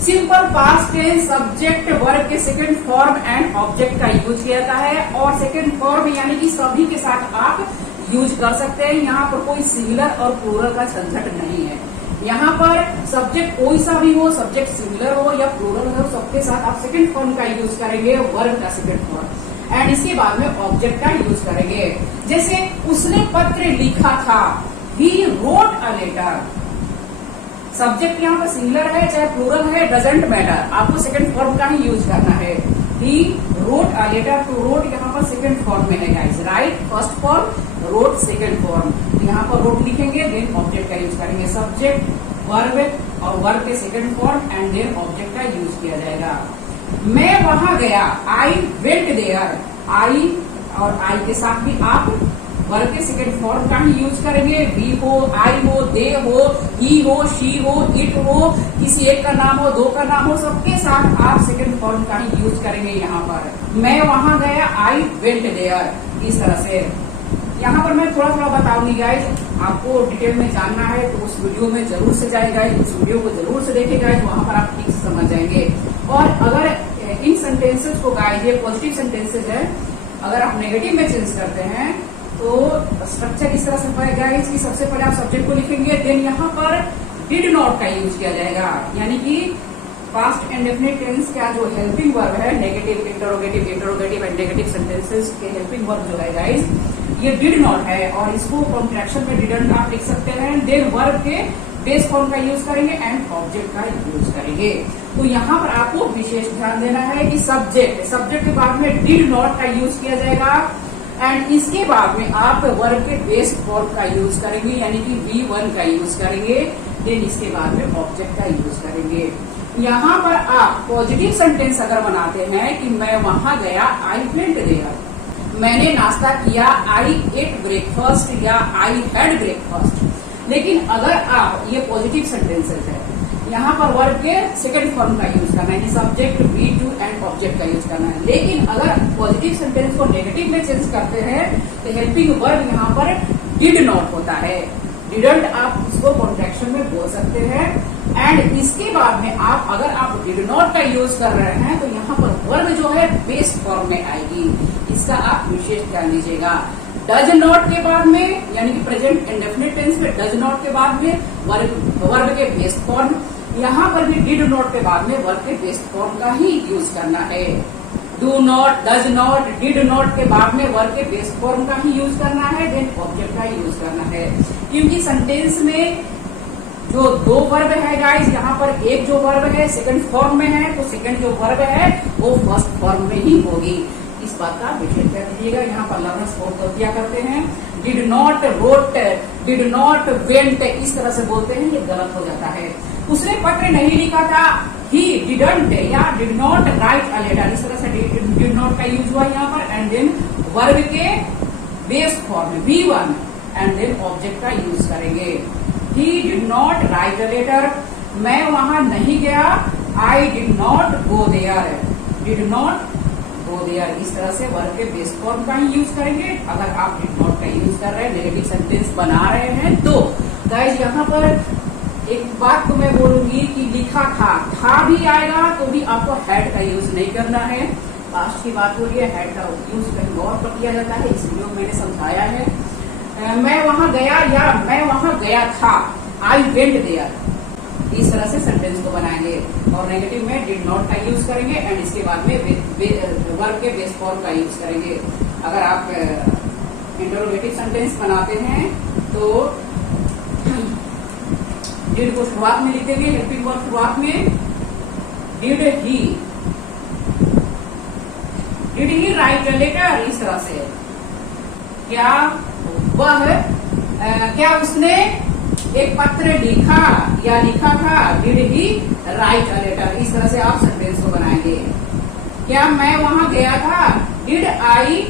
Simple past tense subject verb के सेकेंड फॉर्म एंड ऑब्जेक्ट का यूज किया जाता है और सेकेंड फॉर्म यानी कि सभी के साथ आप यूज कर सकते हैं। यहाँ पर कोई सिंगुलर और प्लूरल का झंझट नहीं है। यहाँ पर सब्जेक्ट कोई सा भी हो, सब्जेक्ट सिंगुलर हो या प्लूरल हो, सबके साथ आप सेकेंड फॉर्म का यूज करेंगे, वर्ब का सेकेंड फॉर्म, एंड इसके बाद में ऑब्जेक्ट का यूज करेंगे। जैसे उसने पत्र लिखा था, he wrote a letter. Subject यहाँ पर सिंगुलर है चाहे प्लूरल है, डजेंट मैटर, आपको सेकेंड फॉर्म का ही यूज करना है। He wrote a letter, to wrote यहाँ पर सेकेंड फॉर्म में है guys, write first form, wrote second form. यहाँ पर रोट लिखेंगे देन ऑब्जेक्ट का यूज करेंगे, सब्जेक्ट, वर्ब और वर्ब के second form and then object का यूज किया जाएगा। मैं वहां गया, आई वेंट देयर, आई और आई के साथ भी आप वर्ब के सेकेंड फॉर्म का ही यूज करेंगे। वी हो, आई हो, दे हो, ही हो, शी हो, इट हो, किसी एक का नाम हो, दो का नाम हो, सबके साथ आप सेकेंड फॉर्म का ही यूज करेंगे। यहाँ पर मैं वहां गया, आई वेंट देयर, इस तरह से। यहाँ पर मैं थोड़ा थोड़ा बताऊंगी गाइज, आपको डिटेल में जानना है तो उस वीडियो में जरूर से जाएगा, उस वीडियो को जरूर से देखेगा, वहां पर आप ठीक से समझ जाएंगे। और अगर इन सेंटेंसेस को गाइज, ये पॉजिटिव सेंटेंसेस है, अगर आप नेगेटिव में चेंज करते हैं तो स्ट्रक्चर इस तरह से होगा कि सबसे पहले आप सब्जेक्ट को लिखेंगे, देन यहाँ पर डिड नॉट का यूज किया जाएगा यानी कि पास्ट इंडेफिनिट टेंस का जो हेल्पिंग वर्ब है, negative, interrogative, interrogative and negative sentences के हेल्पिंग वर्ब जो है गाइस, ये डिड नॉट है और इसको कॉन्ट्रैक्शन में डिडंट आप लिख सकते हैं। देन वर्ब के बेस फॉर्म का यूज करेंगे एंड ऑब्जेक्ट का यूज करेंगे। तो यहाँ पर आपको विशेष ध्यान देना है कि सब्जेक्ट के बाद में डिड नॉट का यूज किया जाएगा एंड इसके बाद में आप वर्ब के बेस फॉर्म का यूज करेंगे यानी कि V1 का यूज करेंगे, देन इसके बाद में ऑब्जेक्ट का यूज करेंगे। यहाँ पर आप पॉजिटिव सेंटेंस अगर बनाते हैं कि मैं वहां गया, आई वेंट देयर, मैंने नाश्ता किया, आई एट ब्रेकफास्ट या आई हैड ब्रेकफास्ट। लेकिन अगर आप, ये पॉजिटिव सेंटेंसेस है, यहाँ पर वर्ब के सेकंड फॉर्म का यूज करना है कि सब्जेक्ट, V2 एंड ऑब्जेक्ट का यूज करना है। लेकिन अगर पॉजिटिव सेंटेंस को नेगेटिव में चेंज करते हैं तो हेल्पिंग वर्ब यहाँ पर डिड नॉट होता है, डिडंट आप इसको कॉन्ट्रैक्शन में बोल सकते हैं। एंड इसके बाद में आप, अगर आप डिड नॉट का यूज कर रहे हैं तो यहाँ पर वर्ब जो है बेस फॉर्म में आएगी, इसका आप विशेष ध्यान दीजिएगा। डज नॉट के बाद में यानी कि प्रेजेंट इंडेफिनिट टेंस में डज नॉट के बाद में वर्ब के बेस फॉर्म, यहाँ पर भी डिड नॉट के बाद में वर्ब के बेस फॉर्म का ही यूज करना है। Do not, does not, did not के बाद में वर्ब के बेस फॉर्म का ही यूज करना है, देन ऑब्जेक्ट का यूज करना है। क्योंकि सेंटेंस में जो दो वर्ब है गाइस, यहाँ पर एक जो वर्ब है सेकंड फॉर्म में है तो सेकंड जो वर्ब है वो फर्स्ट फॉर्म में ही होगी, इस बात का विशेष ध्यान दीजिएगा। यहाँ पर लर्नर्स बहुत गलतियां करते हैं, did not wrote, did not went, इस तरह से बोलते हैं, ये गलत हो जाता है। उसने पत्र नहीं लिखा था, ही डिडंट या did not write a letter, इस तरह से डिड नॉट का यूज हुआ यहाँ पर एंड देन वर्ब के base form V1 and then object का यूज करेंगे। He did not write a letter, मैं वहां नहीं गया, I did not go there, did not go there. इस तरह से वर्ब के बेस फॉर्म का ही यूज करेंगे। अगर आप डिड नॉट का यूज कर रहे हैं, नेगेटिव सेंटेंस बना रहे हैं, तो गाइस यहाँ पर एक बात तो मैं बोलूंगी कि लिखा था भी आएगा तो भी आपको हैड का यूज नहीं करना है। पास्ट की बात हो रही है, हैड का यूज कहीं और पर किया जाता है, इस वीडियो में मैंने समझाया है। मैं वहां गया या मैं वहां गया था, आई वेंट देयर। इस तरह से सेंटेंस को बनाएंगे और नेगेटिव में डिड नॉट का यूज करेंगे एंड इसके बाद में वर्ब के बेस फॉर्म का यूज करेंगे। अगर आप इंटरोगेटिव सेंटेंस बनाते हैं तो डिड को शुरुआत में लिखेंगे, हेल्पिंग वर्ब शुरुआत में, did he write a letter. इस तरह से क्या उसने एक पत्र लिखा या लिखा था, did he write a letter. इस तरह से आप सेंटेंस को बनाएंगे। क्या मैं वहां गया था, डिड आई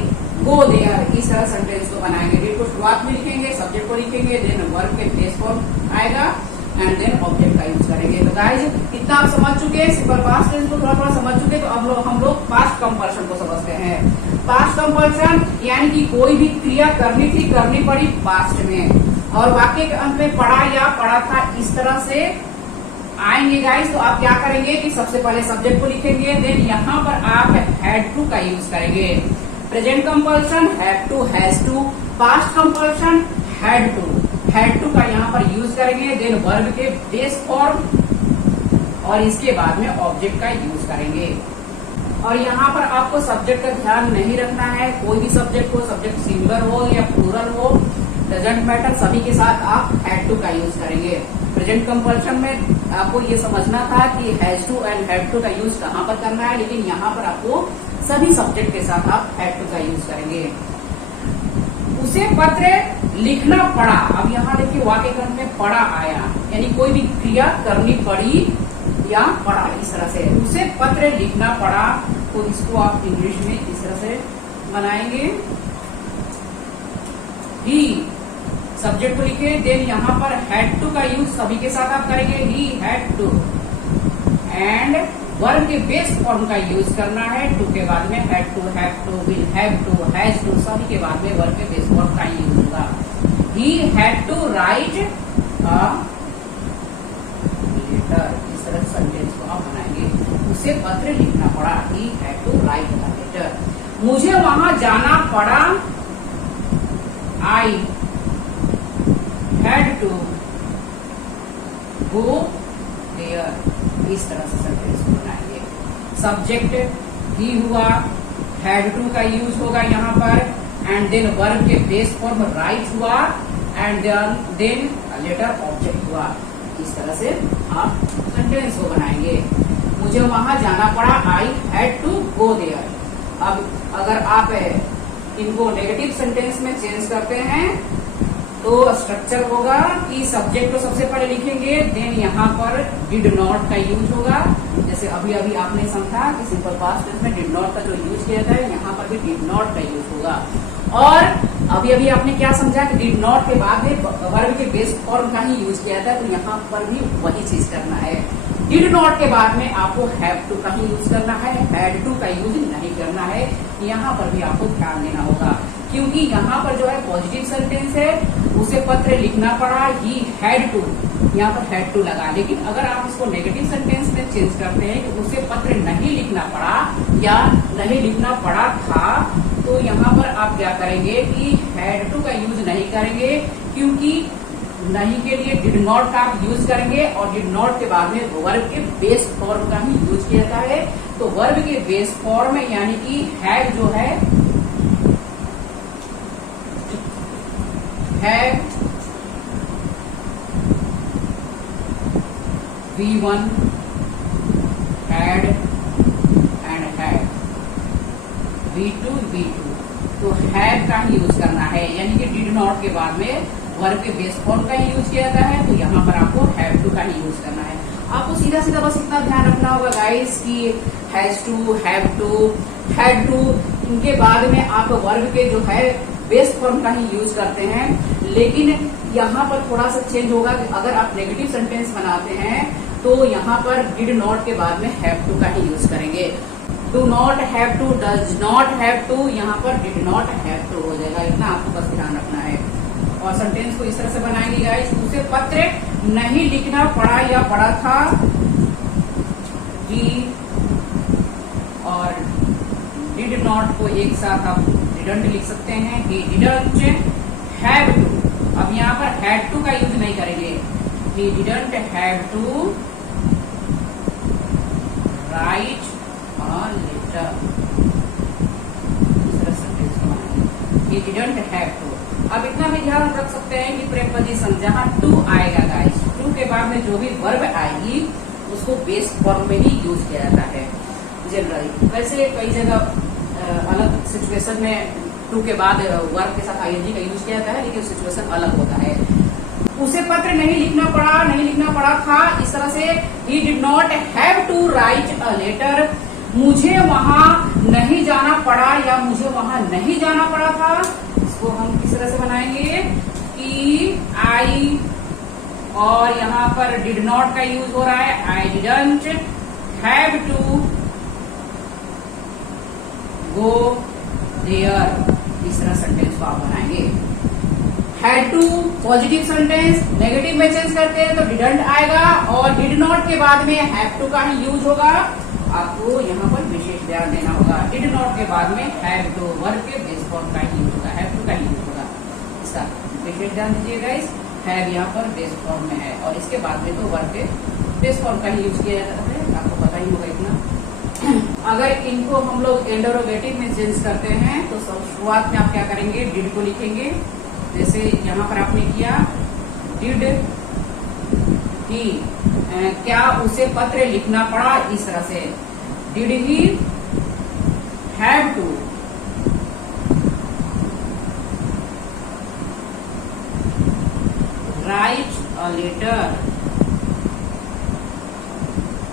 गो देयर। इस तरह सेंटेंस को बनाएंगे। डिड को शुरुआत में लिखेंगे, सब्जेक्ट को लिखेंगे, देन वर्ब के बेस फॉर्म आएगा एंड देन ऑब्जेक्ट का यूज करेंगे। तो गाइस इतना आप समझ चुके हैं, सिंपल पास्ट टेंस को थोड़ा थोड़ा समझ चुके, तो अब हम लोग पास्ट कंपल्सन को समझते हैं। पास्ट कंपल्सन यानी कि कोई भी क्रिया करनी पड़ी पास्ट में और वाक्य के अंत में पढ़ा या पढ़ा था, इस तरह से आएंगे गाइस। तो आप क्या करेंगे कि सबसे पहले सब्जेक्ट को लिखेंगे, देन यहाँ पर आप हैड टू का यूज करेंगे। Present compulsion have to, has to. Past compulsion had to का यहाँ पर यूज करेंगे, देन वर्ब के बेस फॉर्म और इसके बाद में ऑब्जेक्ट का यूज करेंगे। और यहाँ पर आपको सब्जेक्ट का ध्यान नहीं रखना है, कोई भी सब्जेक्ट हो, सब्जेक्ट सिंगुलर हो या प्लूरल हो, डजंट मैटर, सभी के साथ आप हैड टू का यूज करेंगे। प्रेजेंट कंपल्सन में आपको ये समझना था कि has to and had to का यूज कहाँ पर करना है, लेकिन यहाँ पर आपको सभी सब्जेक्ट के साथ आप हैड टू का यूज करेंगे। उसे पत्र लिखना पड़ा। अब यहाँ देखिए वाक्य क्रम में पड़ा आया, यानी कोई भी क्रिया करनी पड़ी या पड़ा, इस तरह से उसे पत्र लिखना पड़ा। तो इसको आप इंग्लिश में इस तरह से बनाएंगे। ही सब्जेक्ट को लिखे, देन यहाँ पर हैड टू का यूज सभी के साथ आप करेंगे, he had to, and verb के बेस फॉर्म का यूज करना है। टू के बाद में had to, have to, will have to, has to, सभी के बाद में वर्ब के बेस फॉर्म का यूज होगा। He had to write a letter. इस तरह सेंटेंस को आप बनाएंगे। उसे पत्र लिखना पड़ा, he had to write a letter. मुझे वहां जाना पड़ा, I had to go there. इस तरह से सेंटेंस को बनाएंगे। सब्जेक्ट ही हुआ, हैड टू का यूज होगा यहाँ पर, एंड देन वर्ब के बेस फॉर्म राइट हुआ, एंड देन लेटर ऑब्जेक्ट हुआ। इस तरह से आप सेंटेंस को बनाएंगे। मुझे वहां जाना पड़ा, I had to go there. अब अगर आप इनको नेगेटिव सेंटेंस में चेंज करते हैं तो स्ट्रक्चर होगा कि सब्जेक्ट को सबसे पहले लिखेंगे, देन यहाँ पर डिड नॉट का यूज होगा। जैसे अभी अभी आपने समझा कि सिंपल पास्ट टेंस में डिड नॉट का जो यूज किया जाता है, यहाँ पर भी डिड नॉट का यूज होगा। और अभी अभी आपने क्या समझा कि डिड नॉट के बाद में वर्ब के बेस फॉर्म का ही यूज किया जाता है, तो यहाँ पर भी वही चीज करना है। डिड नॉट के बाद में आपको हैव टू का ही यूज करना है, हैड टू का यूज नहीं करना है। यहाँ पर भी आपको ध्यान देना होगा, क्योंकि यहाँ पर जो है पॉजिटिव सेंटेंस है, उसे पत्र लिखना पड़ा, ही हैड टू, यहाँ पर हैड टू लगा। लेकिन अगर आप इसको नेगेटिव सेंटेंस में चेंज करते हैं कि उसे पत्र नहीं लिखना पड़ा या नहीं लिखना पड़ा था, तो यहाँ पर आप क्या करेंगे कि हैड टू का यूज नहीं करेंगे, क्योंकि नहीं के लिए डिड नॉट का आप यूज करेंगे और डिड नॉट के बाद में वर्ब के बेस फॉर्म का ही यूज किया जाता है। तो वर्ब के बेस फॉर्म यानी कि हैव जो है, have, V1, had and had, V2, V2। तो हैव का ही यूज करना है, यानी कि डिड नॉट के बाद में वर्ब के बेस फॉर्म का ही यूज किया जाता है, तो यहाँ पर आपको हैव टू का ही यूज करना है। आपको सीधा सीधा बस इतना ध्यान रखना होगा गाइस कि has to, have to, had to, इनके बाद में आप वर्ब के जो है बेस फॉर्म का ही यूज करते हैं। लेकिन यहाँ पर थोड़ा सा चेंज होगा कि अगर आप नेगेटिव सेंटेंस बनाते हैं तो यहाँ पर डिड नॉट के बाद में हैव टू का ही यूज करेंगे। Do not have to, does not have to, यहाँ पर डिड नॉट हैव टू हो जाएगा। इतना आपको बस ध्यान रखना है। और सेंटेंस को इस तरह से बनाएंगे गाइस, उसे पत्र नहीं लिखना पड़ा या पड़ा था, डी और डिड नॉट को एक साथ आप डिडंट लिख सकते हैं। ही डिडंट हैव टू, अब यहाँ पर हैड टू का यूज नहीं करेंगे। He didn't have to write a letter, इस तरह सेंटेंस बनाएंगे। He didn't have to. अब इतना भी ध्यान रख सकते हैं कि प्रेपोजिशन जहां टू आएगा गाइस, टू के बाद में जो भी वर्ब आएगी उसको बेस फॉर्म में ही यूज किया जाता है जनरली। वैसे कई जगह अलग सिचुएशन में टू के बाद वर्ब के साथ आईएनजी का यूज किया जाता है, लेकिन सिचुएशन अलग होता है। उसे पत्र नहीं लिखना पड़ा था, इस तरह से he did not have to write a letter. मुझे वहां नहीं जाना पड़ा या मुझे वहां नहीं जाना पड़ा था, इसको हम किस तरह से बनाएंगे कि आई, और यहाँ पर डिड नॉट का यूज हो रहा है, I didn't have to go there. इस तरह सेंटेंस को आप बनाएंगे। Had to positive sentence, negative में चेंज करते हैं तो डिडंट आएगा, और डिड नॉट के बाद में हैव टू का ही यूज होगा। आपको यहाँ पर विशेष ध्यान देना होगा। डिड नॉट के बाद में हैव टू वर्ब के बेस फॉर्म का ही यूज होगा, हैव टू का ही यूज होगा। इसका विशेष ध्यान दीजिएगा गाइस। हैव यहाँ पर बेस फॉर्म में है और इसके बाद में तो वर्ब के बेस फॉर्म का ही यूज किया जाता है, आपको पता ही होगा इतना। अगर इनको हम लोग इंटरोगेटिव में चेंज करते हैं तो शुरुआत में आप क्या करेंगे, डिड को लिखेंगे, जैसे यहाँ पर आपने किया डिड ही, क्या उसे पत्र लिखना पड़ा, इस तरह से did he have to write a letter,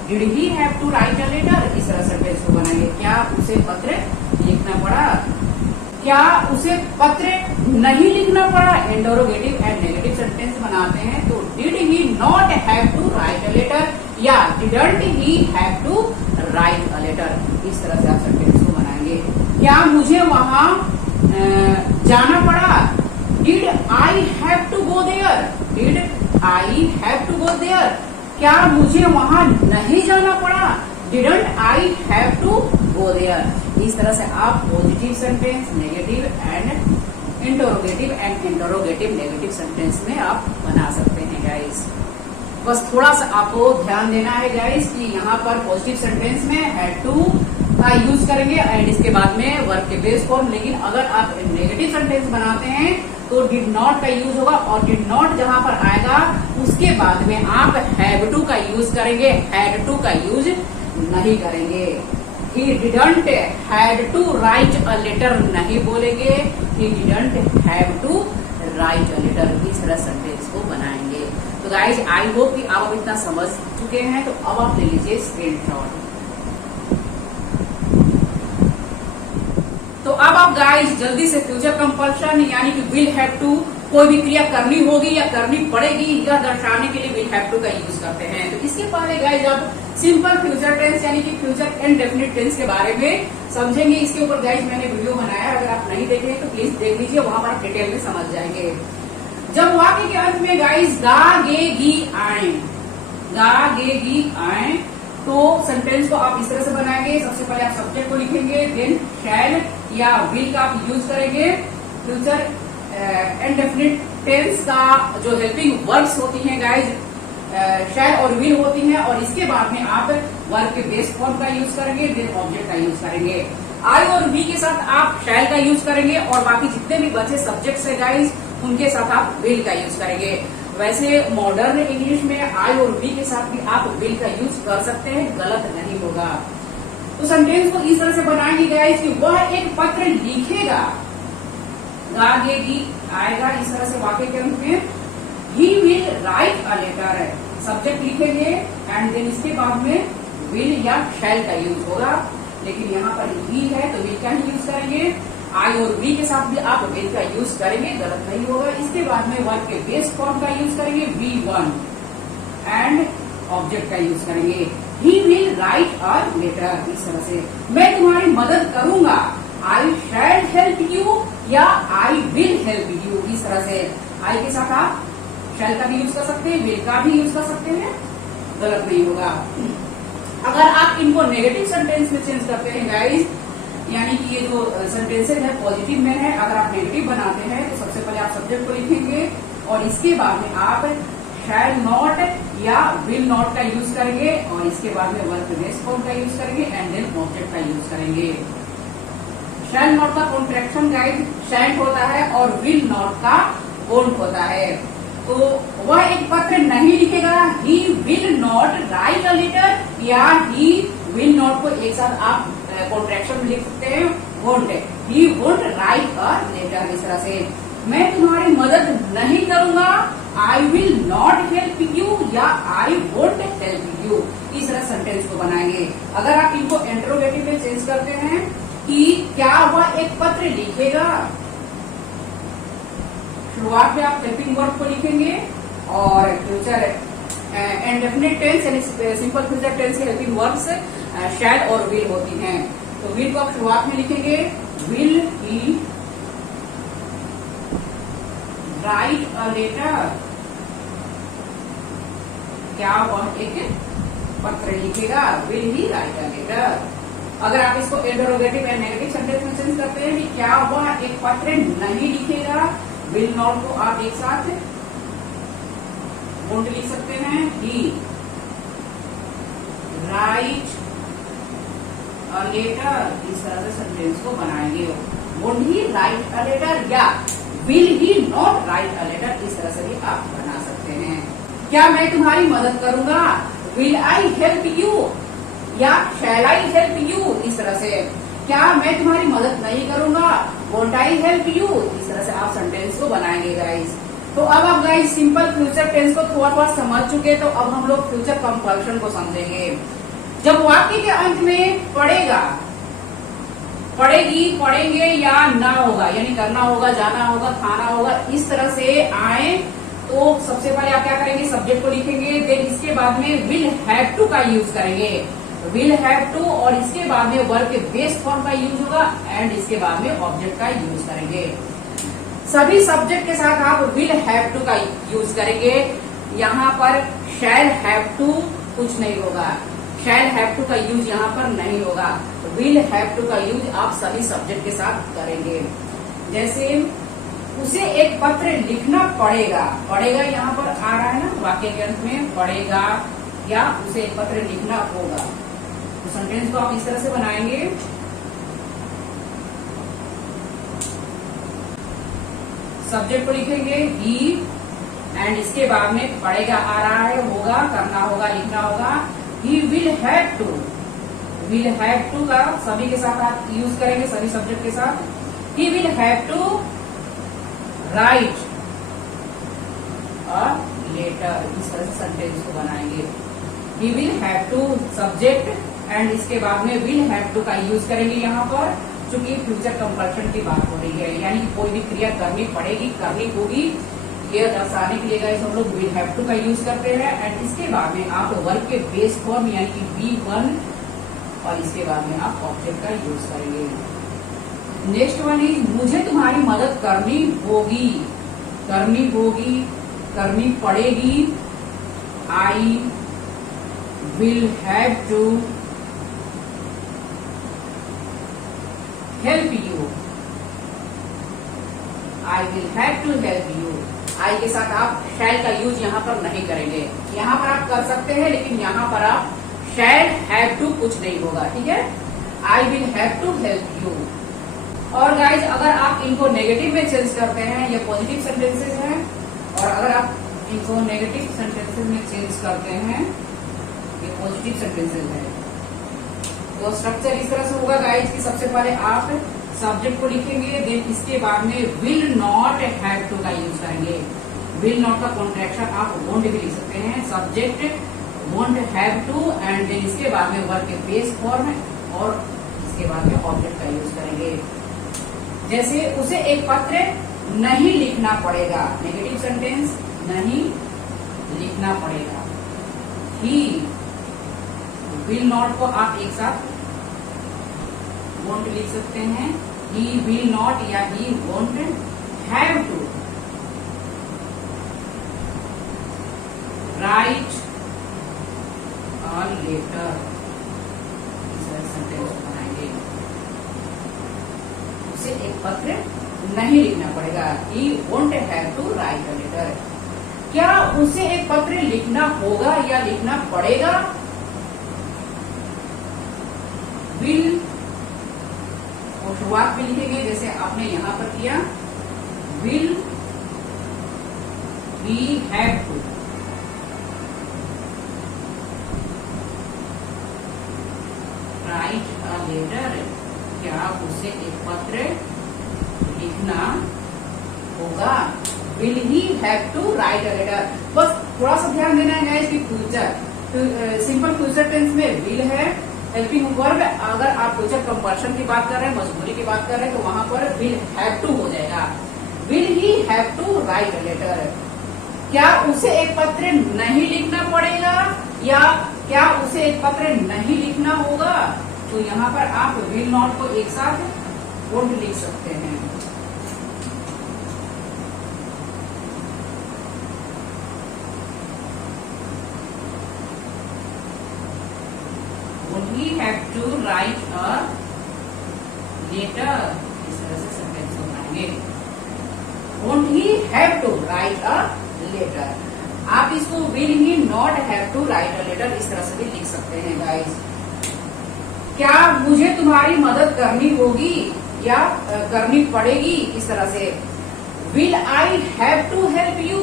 did he have to write a letter, इस तरह सेंटेंस को बनाएंगे। क्या उसे पत्र लिखना पड़ा, क्या उसे पत्र नहीं लिखना पड़ा। इंटरोगेटिव एंड नेगेटिव सेंटेंस बनाते हैं तो did he not have to write a letter या didn't he have to write a letter, इस तरह से आप सेंटेंस को बनाएंगे। क्या मुझे वहां जाना पड़ा, did I have to go there, did I have to go there. क्या मुझे वहां नहीं जाना पड़ा, didn't I have to go there. इस तरह से आप positive sentence, negative and interrogative negative sentence में आप बना सकते हैं गाइस। बस थोड़ा सा आपको ध्यान देना है गाइस कि यहाँ पर पॉजिटिव सेंटेंस में हैड टू का यूज करेंगे एंड इसके बाद में वर्ब के बेस फॉर्म। लेकिन अगर आप नेगेटिव सेंटेंस बनाते हैं तो डिड नॉट का यूज होगा और डिड नॉट जहां पर आएगा उसके बाद में आप हैव टू का यूज करेंगे, हैड टू का यूज नहीं करेंगे। He didn't had to write a letter नहीं बोलेंगे, he didn't have to write a letter, इस तरह सेंटेंस को बनाएंगे। तो गाइज आई होप कि आप इतना समझ चुके हैं। तो अब आप ले लीजिए स्क्रीनशॉट। तो अब आप गाइज जल्दी से फ्यूचर कंपल्शन यानी कि विल हैव टू, कोई भी क्रिया करनी होगी या करनी पड़ेगी यह दर्शाने के लिए विल हैव टू का यूज करते हैं। तो इसके पहले गाइज आप सिंपल फ्यूचर टेंस यानी कि फ्यूचर इनडेफिनिट टेंस के बारे में समझेंगे। इसके ऊपर गाइज मैंने वीडियो बनाया, अगर आप नहीं देखे तो प्लीज देख लीजिए, वहां पर आप डिटेल में समझ जाएंगे। जब वाक्य के अंत में गाइज गा गे गी आए, गा गे गी आए, तो सेंटेंस को आप इस तरह से बनाएंगे। सबसे पहले आप सब्जेक्ट को लिखेंगे, देन शैल या विल का आप यूज करेंगे। फ्यूचर इनडेफिनिट टेंस का जो हेल्पिंग वर्ब्स होती हैं गाइज शैल और विल होती हैं, और इसके बाद में आप वर्ब के बेस फॉर्म का यूज करेंगे, देन ऑब्जेक्ट का यूज करेंगे। आई और वी के साथ आप शैल का यूज करेंगे और बाकी जितने भी बचे सब्जेक्ट्स है गाइज उनके साथ आप विल का यूज करेंगे। वैसे मॉडर्न इंग्लिश में आई और वी के साथ भी आप विल का यूज कर सकते हैं, गलत नहीं होगा। तो सेंटेंस को इस तरह से बनाएंगे गाइज कि वह एक पत्र लिखेगा, गागेगी आएगा, इस तरह से वाक्य के अंत में he will write a letter, subject लिखेंगे एंड देन इसके बाद में विल या शैल का यूज होगा। लेकिन यहाँ पर ही है तो विल का ही यूज करेंगे। आई और वी के साथ भी आप विल का यूज करेंगे, गलत नहीं होगा। इसके बाद में वर्ब के बेस फॉर्म का यूज करेंगे V1 एंड ऑब्जेक्ट का यूज करेंगे। He will write a letter, इस तरह से मैं तुम्हारी मदद करूंगा, आई शैल हेल्प यू या आई विल हेल्प यू, इस तरह से आई के साथ आप शैल का भी यूज कर सकते हैं, विल का भी यूज कर सकते हैं, गलत नहीं होगा। अगर आप इनको नेगेटिव सेंटेंस में चेंज करते हैं गाइस, यानी कि ये जो सेंटेंसेज है पॉजिटिव में है, अगर आप नेगेटिव बनाते हैं तो सबसे पहले आप सब्जेक्ट को लिखेंगे और इसके बाद में आप शैल नॉट या विल नॉट का यूज करेंगे और इसके बाद में वर्ब बेस फॉर्म का यूज करेंगे एंड देन ऑब्जेक्ट का यूज करेंगे। शैल नॉट का कॉन्ट्रैक्शन गाइस शैंट होता है और विल नॉट का वोंट होता है। तो वह एक पत्र नहीं लिखेगा, he will not write a letter या ही विल नॉट को एक साथ आप कॉन्ट्रैक्शन में लिख सकते हैं, won't, he won't write a letter, इस तरह से मैं तुम्हारी मदद नहीं करूंगा, I will not help you या आई वोंट हेल्प यू, इस तरह सेंटेंस को बनाएंगे। अगर आप इनको इंटरोगेटिव में चेंज करते हैं कि क्या वह एक पत्र लिखेगा, शुरुआत में आप हेल्पिंग वर्ब को लिखेंगे और फ्यूचर इंडेफिनिट टेंस यानी सिंपल फ्यूचर टेंस के हेल्पिंग वर्ब्स शैल और विल होती हैं। तो विल को आप शुरुआत में लिखेंगे, will he write a letter, क्या वह एक पत्र लिखेगा, will he write a letter. अगर आप इसको इंटरोगेटिव एंड नेगेटिव सेंटेंस में चेंज करते हैं कि क्या वह एक पत्र नहीं लिखेगा, विल नॉट को आप एक साथ वोंट लिख सकते हैं, ही राइट अ लेटर, इस तरह से सेंटेंस को बनाएंगे। Won't he write a letter या will he not write a letter, इस तरह से भी आप बना सकते हैं। क्या मैं तुम्हारी मदद करूंगा, विल आई हेल्प यू या शैल आई हेल्प यू, इस तरह से क्या मैं तुम्हारी मदद नहीं करूंगा, वोंट आई हेल्प यू, इस तरह से आप सेंटेंस को बनाएंगे गाइस। तो अब आप गाइस सिंपल फ्यूचर टेंस को थोड़ा थोड़ा समझ चुके, तो अब हम लोग फ्यूचर कंपल्शन को समझेंगे। जब वाक्य के अंत में पड़ेगा, पड़ेगी, पढ़ेंगे या ना होगा, यानी करना होगा, जाना होगा, खाना होगा, इस तरह से आए तो सबसे पहले आप क्या करेंगे, सब्जेक्ट को लिखेंगे, देन इसके बाद में विल हैव टू का यूज करेंगे, विल हैव टू, और इसके बाद में वर्ब के बेस फॉर्म का यूज होगा एंड इसके बाद में ऑब्जेक्ट का यूज करेंगे। सभी सब्जेक्ट के साथ आप विल हैव टू का यूज करेंगे। यहाँ पर शैल हैव टू कुछ नहीं होगा, शैल हैव टू का यूज यहाँ पर नहीं होगा, विल हैव टू का यूज आप सभी सब्जेक्ट के साथ करेंगे। जैसे उसे एक पत्र लिखना पड़ेगा, पड़ेगा यहाँ पर आ रहा है ना वाक्य के अंत में, पड़ेगा या उसे एक पत्र लिखना होगा, तो सेंटेंस को आप इस तरह से बनाएंगे, सब्जेक्ट को लिखेंगे ही एंड इसके बाद में पड़ेगा आ रहा है, होगा, करना होगा, लिखना होगा, he will have to, will have to का सभी के साथ आप यूज करेंगे, सभी सब्जेक्ट के साथ, he will have to write a letter, इस तरह से सेंटेंस को बनाएंगे। He will have to subject and इसके बाद में विल हैव टू का यूज करेंगे यहाँ पर, चूंकि फ्यूचर कंपल्शन की बात हो रही है, यानी कि कोई भी क्रिया करनी पड़ेगी, करनी होगी, ये दर्शाने के लिए हम लोग विल हैव टू का यूज करते हैं एंड इसके बाद में आप वर्ब के बेस फॉर्म यानी कि V1 और इसके बाद में आप ऑब्जेक्ट का यूज करेंगे। नेक्स्ट वन इज मुझे तुम्हारी मदद करनी होगी, करनी होगी, करनी पड़ेगी, I will have to help you, I will have to help you, I के साथ आप शैल का यूज यहाँ पर नहीं करेंगे, यहाँ पर आप कर सकते हैं लेकिन यहाँ पर आप शैल हैव टू कुछ नहीं होगा, ठीक है, I will have to help you. और गाइज अगर आप इनको नेगेटिव में चेंज करते हैं, ये पॉजिटिव सेंटेंसेस हैं, और अगर आप इनको नेगेटिव सेंटेंसेस में चेंज करते हैं, ये पॉजिटिव सेंटेंसेस है, तो स्ट्रक्चर इस तरह से होगा गाइज कि सबसे पहले आप सब्जेक्ट को लिखेंगे, देन इसके बाद में विल नॉट हैव टू का यूज करेंगे, विल नॉट का कॉन्ट्रैक्शन आप वोंट भी लिख सकते हैं, subject won't have to and then इसके बाद में वर्ब के बेस फॉर्म और इसके बाद में ऑब्जेक्ट का यूज करेंगे। जैसे उसे एक पत्र नहीं लिखना पड़ेगा, नेगेटिव सेंटेंस, नहीं लिखना पड़ेगा। ही विल नॉट को आप एक साथ वोंट लिख सकते हैं, ही विल नॉट या he won't have to write a letter, sentence बनाएंगे। उसे एक पत्र नहीं लिखना पड़ेगा, he won't have to write a letter। क्या उसे एक पत्र लिखना होगा या लिखना पड़ेगा? विल और शुरुआत में लिखेंगे जैसे आपने यहां पर किया, will he have to, write a letter, क्या उसे एक पत्र लिखना होगा, will he have to write a letter. बस थोड़ा सा ध्यान देना है कि फ्यूचर, सिंपल फ्यूचर टेंस में विल है, हेल्पिंग वर्ब। अगर आप फ्यूचर कंपल्शन की बात कर रहे हैं, मजबूरी की बात कर रहे हैं, तो वहां पर विल हैव टू हो जाएगा, will he have to write a letter. क्या उसे एक पत्र नहीं लिखना पड़ेगा या क्या उसे एक पत्र नहीं लिखना होगा? तो यहाँ पर आप विल नॉट को एक साथ वोंट लिख सकते हैं। Would he have to write a letter? इस तरह से सेंटेंस बनाएंगे। Won't he have to write a letter? आप इसको will he not have to write a letter इस तरह से भी लिख सकते हैं गाइस। क्या मुझे तुम्हारी मदद करनी होगी या करनी पड़ेगी, इस तरह से will I have to help you,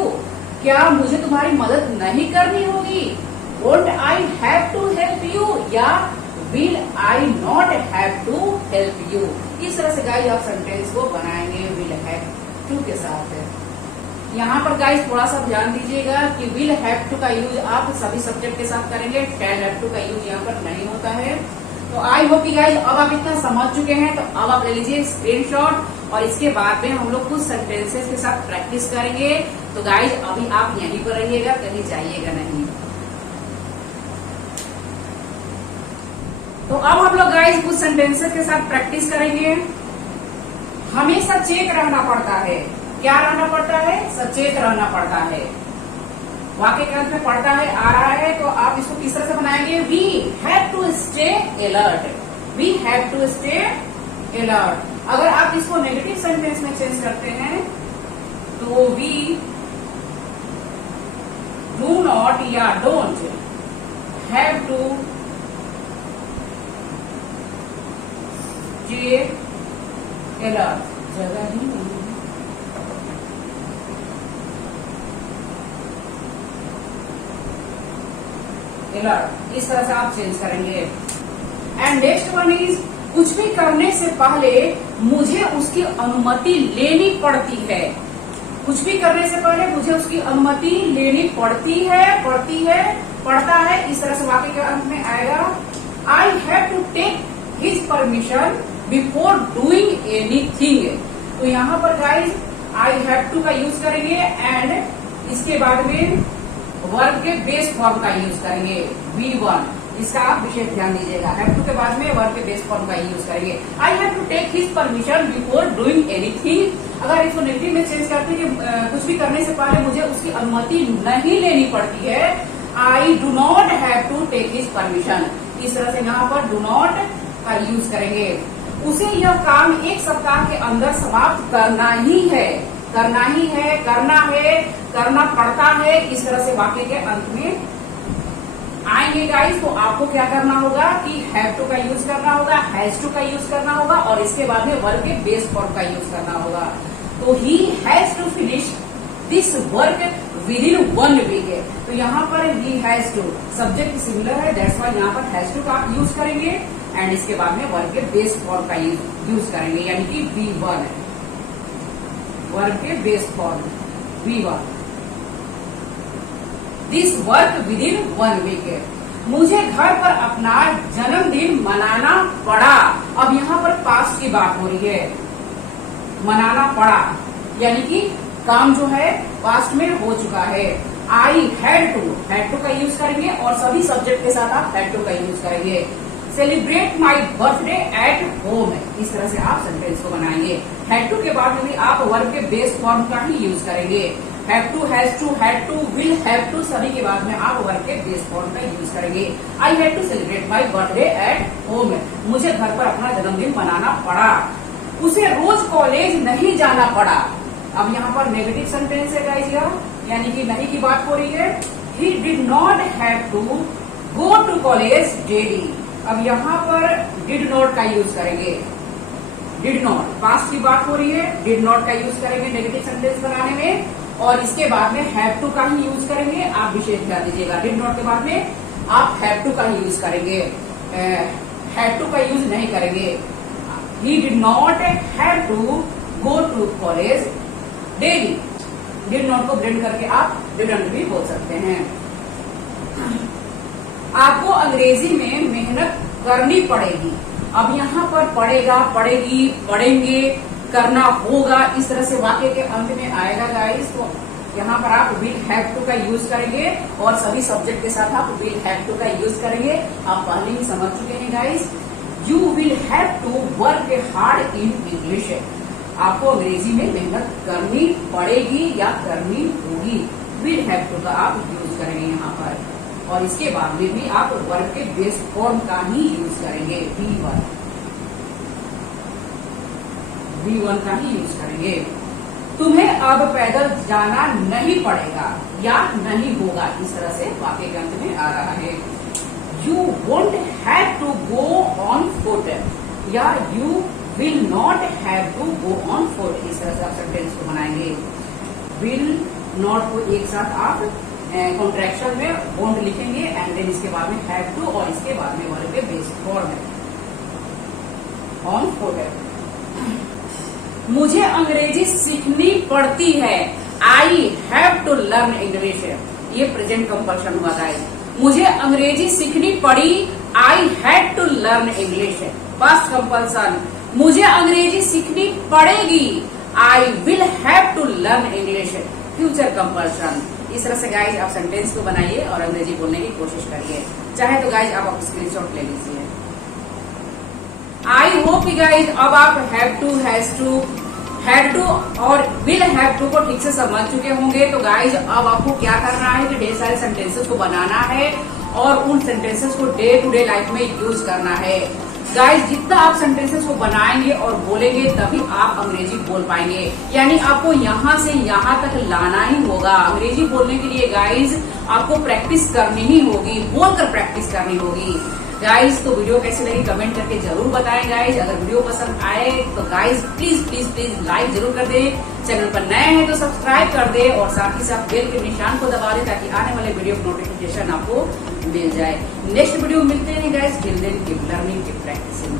क्या मुझे तुम्हारी मदद नहीं करनी होगी, won't I have to help you या will I not have to help you. इस तरह से गाइस आप सेंटेंस को बनाएंगे विल हैव टू के साथ। यहाँ पर गाइस थोड़ा सा ध्यान दीजिएगा कि विल हैव टू का यूज आप सभी सब्जेक्ट के साथ करेंगे, शैल हैव टू का यूज यहाँ पर नहीं होता है। तो आई होप कि गाइस अब आप इतना समझ चुके हैं, तो अब आप ले लीजिए स्क्रीनशॉट और इसके बाद में हम लोग कुछ सेंटेंसेस के साथ प्रैक्टिस करेंगे। तो गाइस अभी आप यहीं पर रहिएगा, कहीं जाइएगा नहीं। तो अब हम लोग गाइस कुछ सेंटेंसेस के साथ प्रैक्टिस करेंगे। हमेशा चेक रहना पड़ता है, क्या रहना पड़ता है, सचेत रहना पड़ता है। वाक्य के अंत में पढ़ता है आ रहा है, तो आप इसको किस तरह से बनाएंगे, we have to stay alert, we have to stay alert. अगर आप इसको नेगेटिव सेंटेंस में चेंज करते हैं तो वी डू नॉट या don't have to stay alert, जगह ही नहीं। इस तरह से आप चेंज करेंगे। एंड नेक्स्ट वन इज, कुछ भी करने से पहले मुझे उसकी अनुमति लेनी पड़ती है, कुछ भी करने से पहले मुझे उसकी अनुमति लेनी पड़ती है, पड़ता है। इस तरह से वाक्य के अंत में आएगा, I have to take his permission before doing anything. तो यहाँ पर गाइस आई हैव टू का यूज करेंगे एंड इसके बाद में वर्ब के बेस फॉर्म का यूज करेंगे V1। इसका आप विशेष ध्यान दीजिएगा, हैव टू के बाद में वर्ब के बेस फॉर्म का यूज करेंगे। I have to take his permission before doing anything. अगर इसको नेगेटिव में चेंज करते हैं कि कुछ भी करने से पहले मुझे उसकी अनुमति नहीं लेनी पड़ती है, I do not have to take his permission. इस तरह से यहाँ पर डू नॉट का यूज करेंगे। उसे यह काम एक सप्ताह के अंदर समाप्त करना ही है, करना ही है, करना है, करना पड़ता है। इस तरह से वाक्य के अंत में आएंगे गाइस। तो आपको क्या करना होगा कि हैव टू का यूज करना होगा, हैज टू का यूज करना होगा और इसके बाद में वर्ब के बेस फॉर्म का यूज करना होगा। तो he has to finish this work within 1 week. तो यहाँ पर he has to subject similar है, दैट्स व्हाई यहाँ पर हैज टू का आप यूज करेंगे एंड इसके बाद में वर्ब के बेस फॉर्म का यूज करेंगे, यानी कि V1, वर्ब के base form V1। This work within 1 week. मुझे घर पर अपना जन्मदिन मनाना पड़ा। अब यहाँ पर पास्ट की बात हो रही है। मनाना पड़ा, यानी कि काम जो है पास्ट में हो चुका है। आई हैड टू का यूज करेंगे और सभी सब्जेक्ट के साथ आप हैड टू का यूज करेंगे। Celebrate my birthday at home, इस तरह से आप सेंटेंस को बनाएंगे। हैड टू के बाद में भी आप वर्ब के बेस फॉर्म का ही यूज करेंगे। Have to, has to, had to, will have to, सभी के बाद में आप वर्ब के बेस फॉर्म का यूज करेंगे। I had to celebrate my birthday at home, मुझे घर पर अपना जन्मदिन मनाना पड़ा। उसे रोज कॉलेज नहीं जाना पड़ा। अब यहाँ पर नेगेटिव सेंटेंस है गाइस, यानी कि नहीं की बात हो रही है। He did not have to go to college daily. अब यहाँ पर डिड नॉट का यूज करेंगे। डिड नॉट, पास्ट की बात हो रही है, डिड नॉट का यूज करेंगे नेगेटिव सेंटेंस बनाने में, और इसके बाद में हैव टू का ही यूज करेंगे। आप विशेष ध्यान दीजिएगा, डिड नॉट के बाद में आप हैव टू का ही यूज करेंगे, हैव टू का यूज नहीं करेंगे। He did not have to go to college daily. Did not को ब्लेंड करके आप डिडंट भी बोल सकते हैं। आपको अंग्रेजी में मेहनत करनी पड़ेगी। अब यहाँ पर पड़ेगा, पड़ेगी, पढ़ेंगे, करना होगा, इस तरह से वाक्य के अंत में आएगा गाइस। तो यहाँ पर आप विल हैव टू का यूज करेंगे और सभी सब्जेक्ट के साथ आप विल हैव टू का यूज करेंगे। आप पहले ही समझ चुके हैं guys. You will have to work hard in English, आपको अंग्रेजी में मेहनत करनी पड़ेगी या करनी होगी। विल हैव टू का आप यूज करेंगे यहाँ पर, और इसके बाद में भी आप वर्ब के बेस फॉर्म का ही यूज करेंगे। V1 का ही यूज करेंगे। तुम्हें अब पैदल जाना नहीं पड़ेगा या नहीं होगा, इस तरह से वाक्य के अंत में आ रहा है। You won't have to go on foot या you will not have to go on foot, इस तरह से आप सेंटेंस को बनाएंगे। विल नॉट को एक साथ आप कॉन्ट्रैक्शन में वोंट लिखेंगे एंड देन इसके बाद में हैव टू, और इसके बाद में वर्ब के बेस फॉर्म है ऑन फुट। मुझे अंग्रेजी सीखनी पड़ती है, I have to learn English, ये प्रेजेंट कंपल्सन हुआ था। मुझे अंग्रेजी सीखनी पड़ी, I had to learn English. Past compulsion, मुझे अंग्रेजी सीखनी पड़ेगी, I will have to learn English. Future compulsion. इस तरह से गाइज आप सेंटेंस को बनाइए और अंग्रेजी बोलने की कोशिश करिए। चाहे तो गाइज आप स्क्रीनशॉट ले लीजिए। आई होप गाइज अब आप have to, has to, had to और विल हैव टू को ठीक से समझ चुके होंगे। तो गाइज अब आपको क्या करना है कि ढेर सारे सेंटेंसेस को बनाना है और उन सेंटेंसेस को डे टू डे लाइफ में यूज करना है। गाइज जितना आप सेंटेंसेस को बनाएंगे और बोलेंगे तभी आप अंग्रेजी बोल पाएंगे, यानी आपको यहाँ से यहाँ तक लाना ही होगा। अंग्रेजी बोलने के लिए गाइज आपको प्रैक्टिस करनी ही होगी, बोलकर प्रैक्टिस करनी होगी। गाइज तो वीडियो कैसे लगी कमेंट करके जरूर बताएं गाइज। अगर वीडियो पसंद आए तो guys please please please like जरूर कर दे। चैनल पर नए हैं तो सब्सक्राइब कर दे और साथ ही साथ बेल के निशान को दबा दे ताकि आने वाले वीडियो नोटिफिकेशन आपको मिल जाए। नेक्स्ट वीडियो मिलते हैं guys. Till then keep learning, keep practising.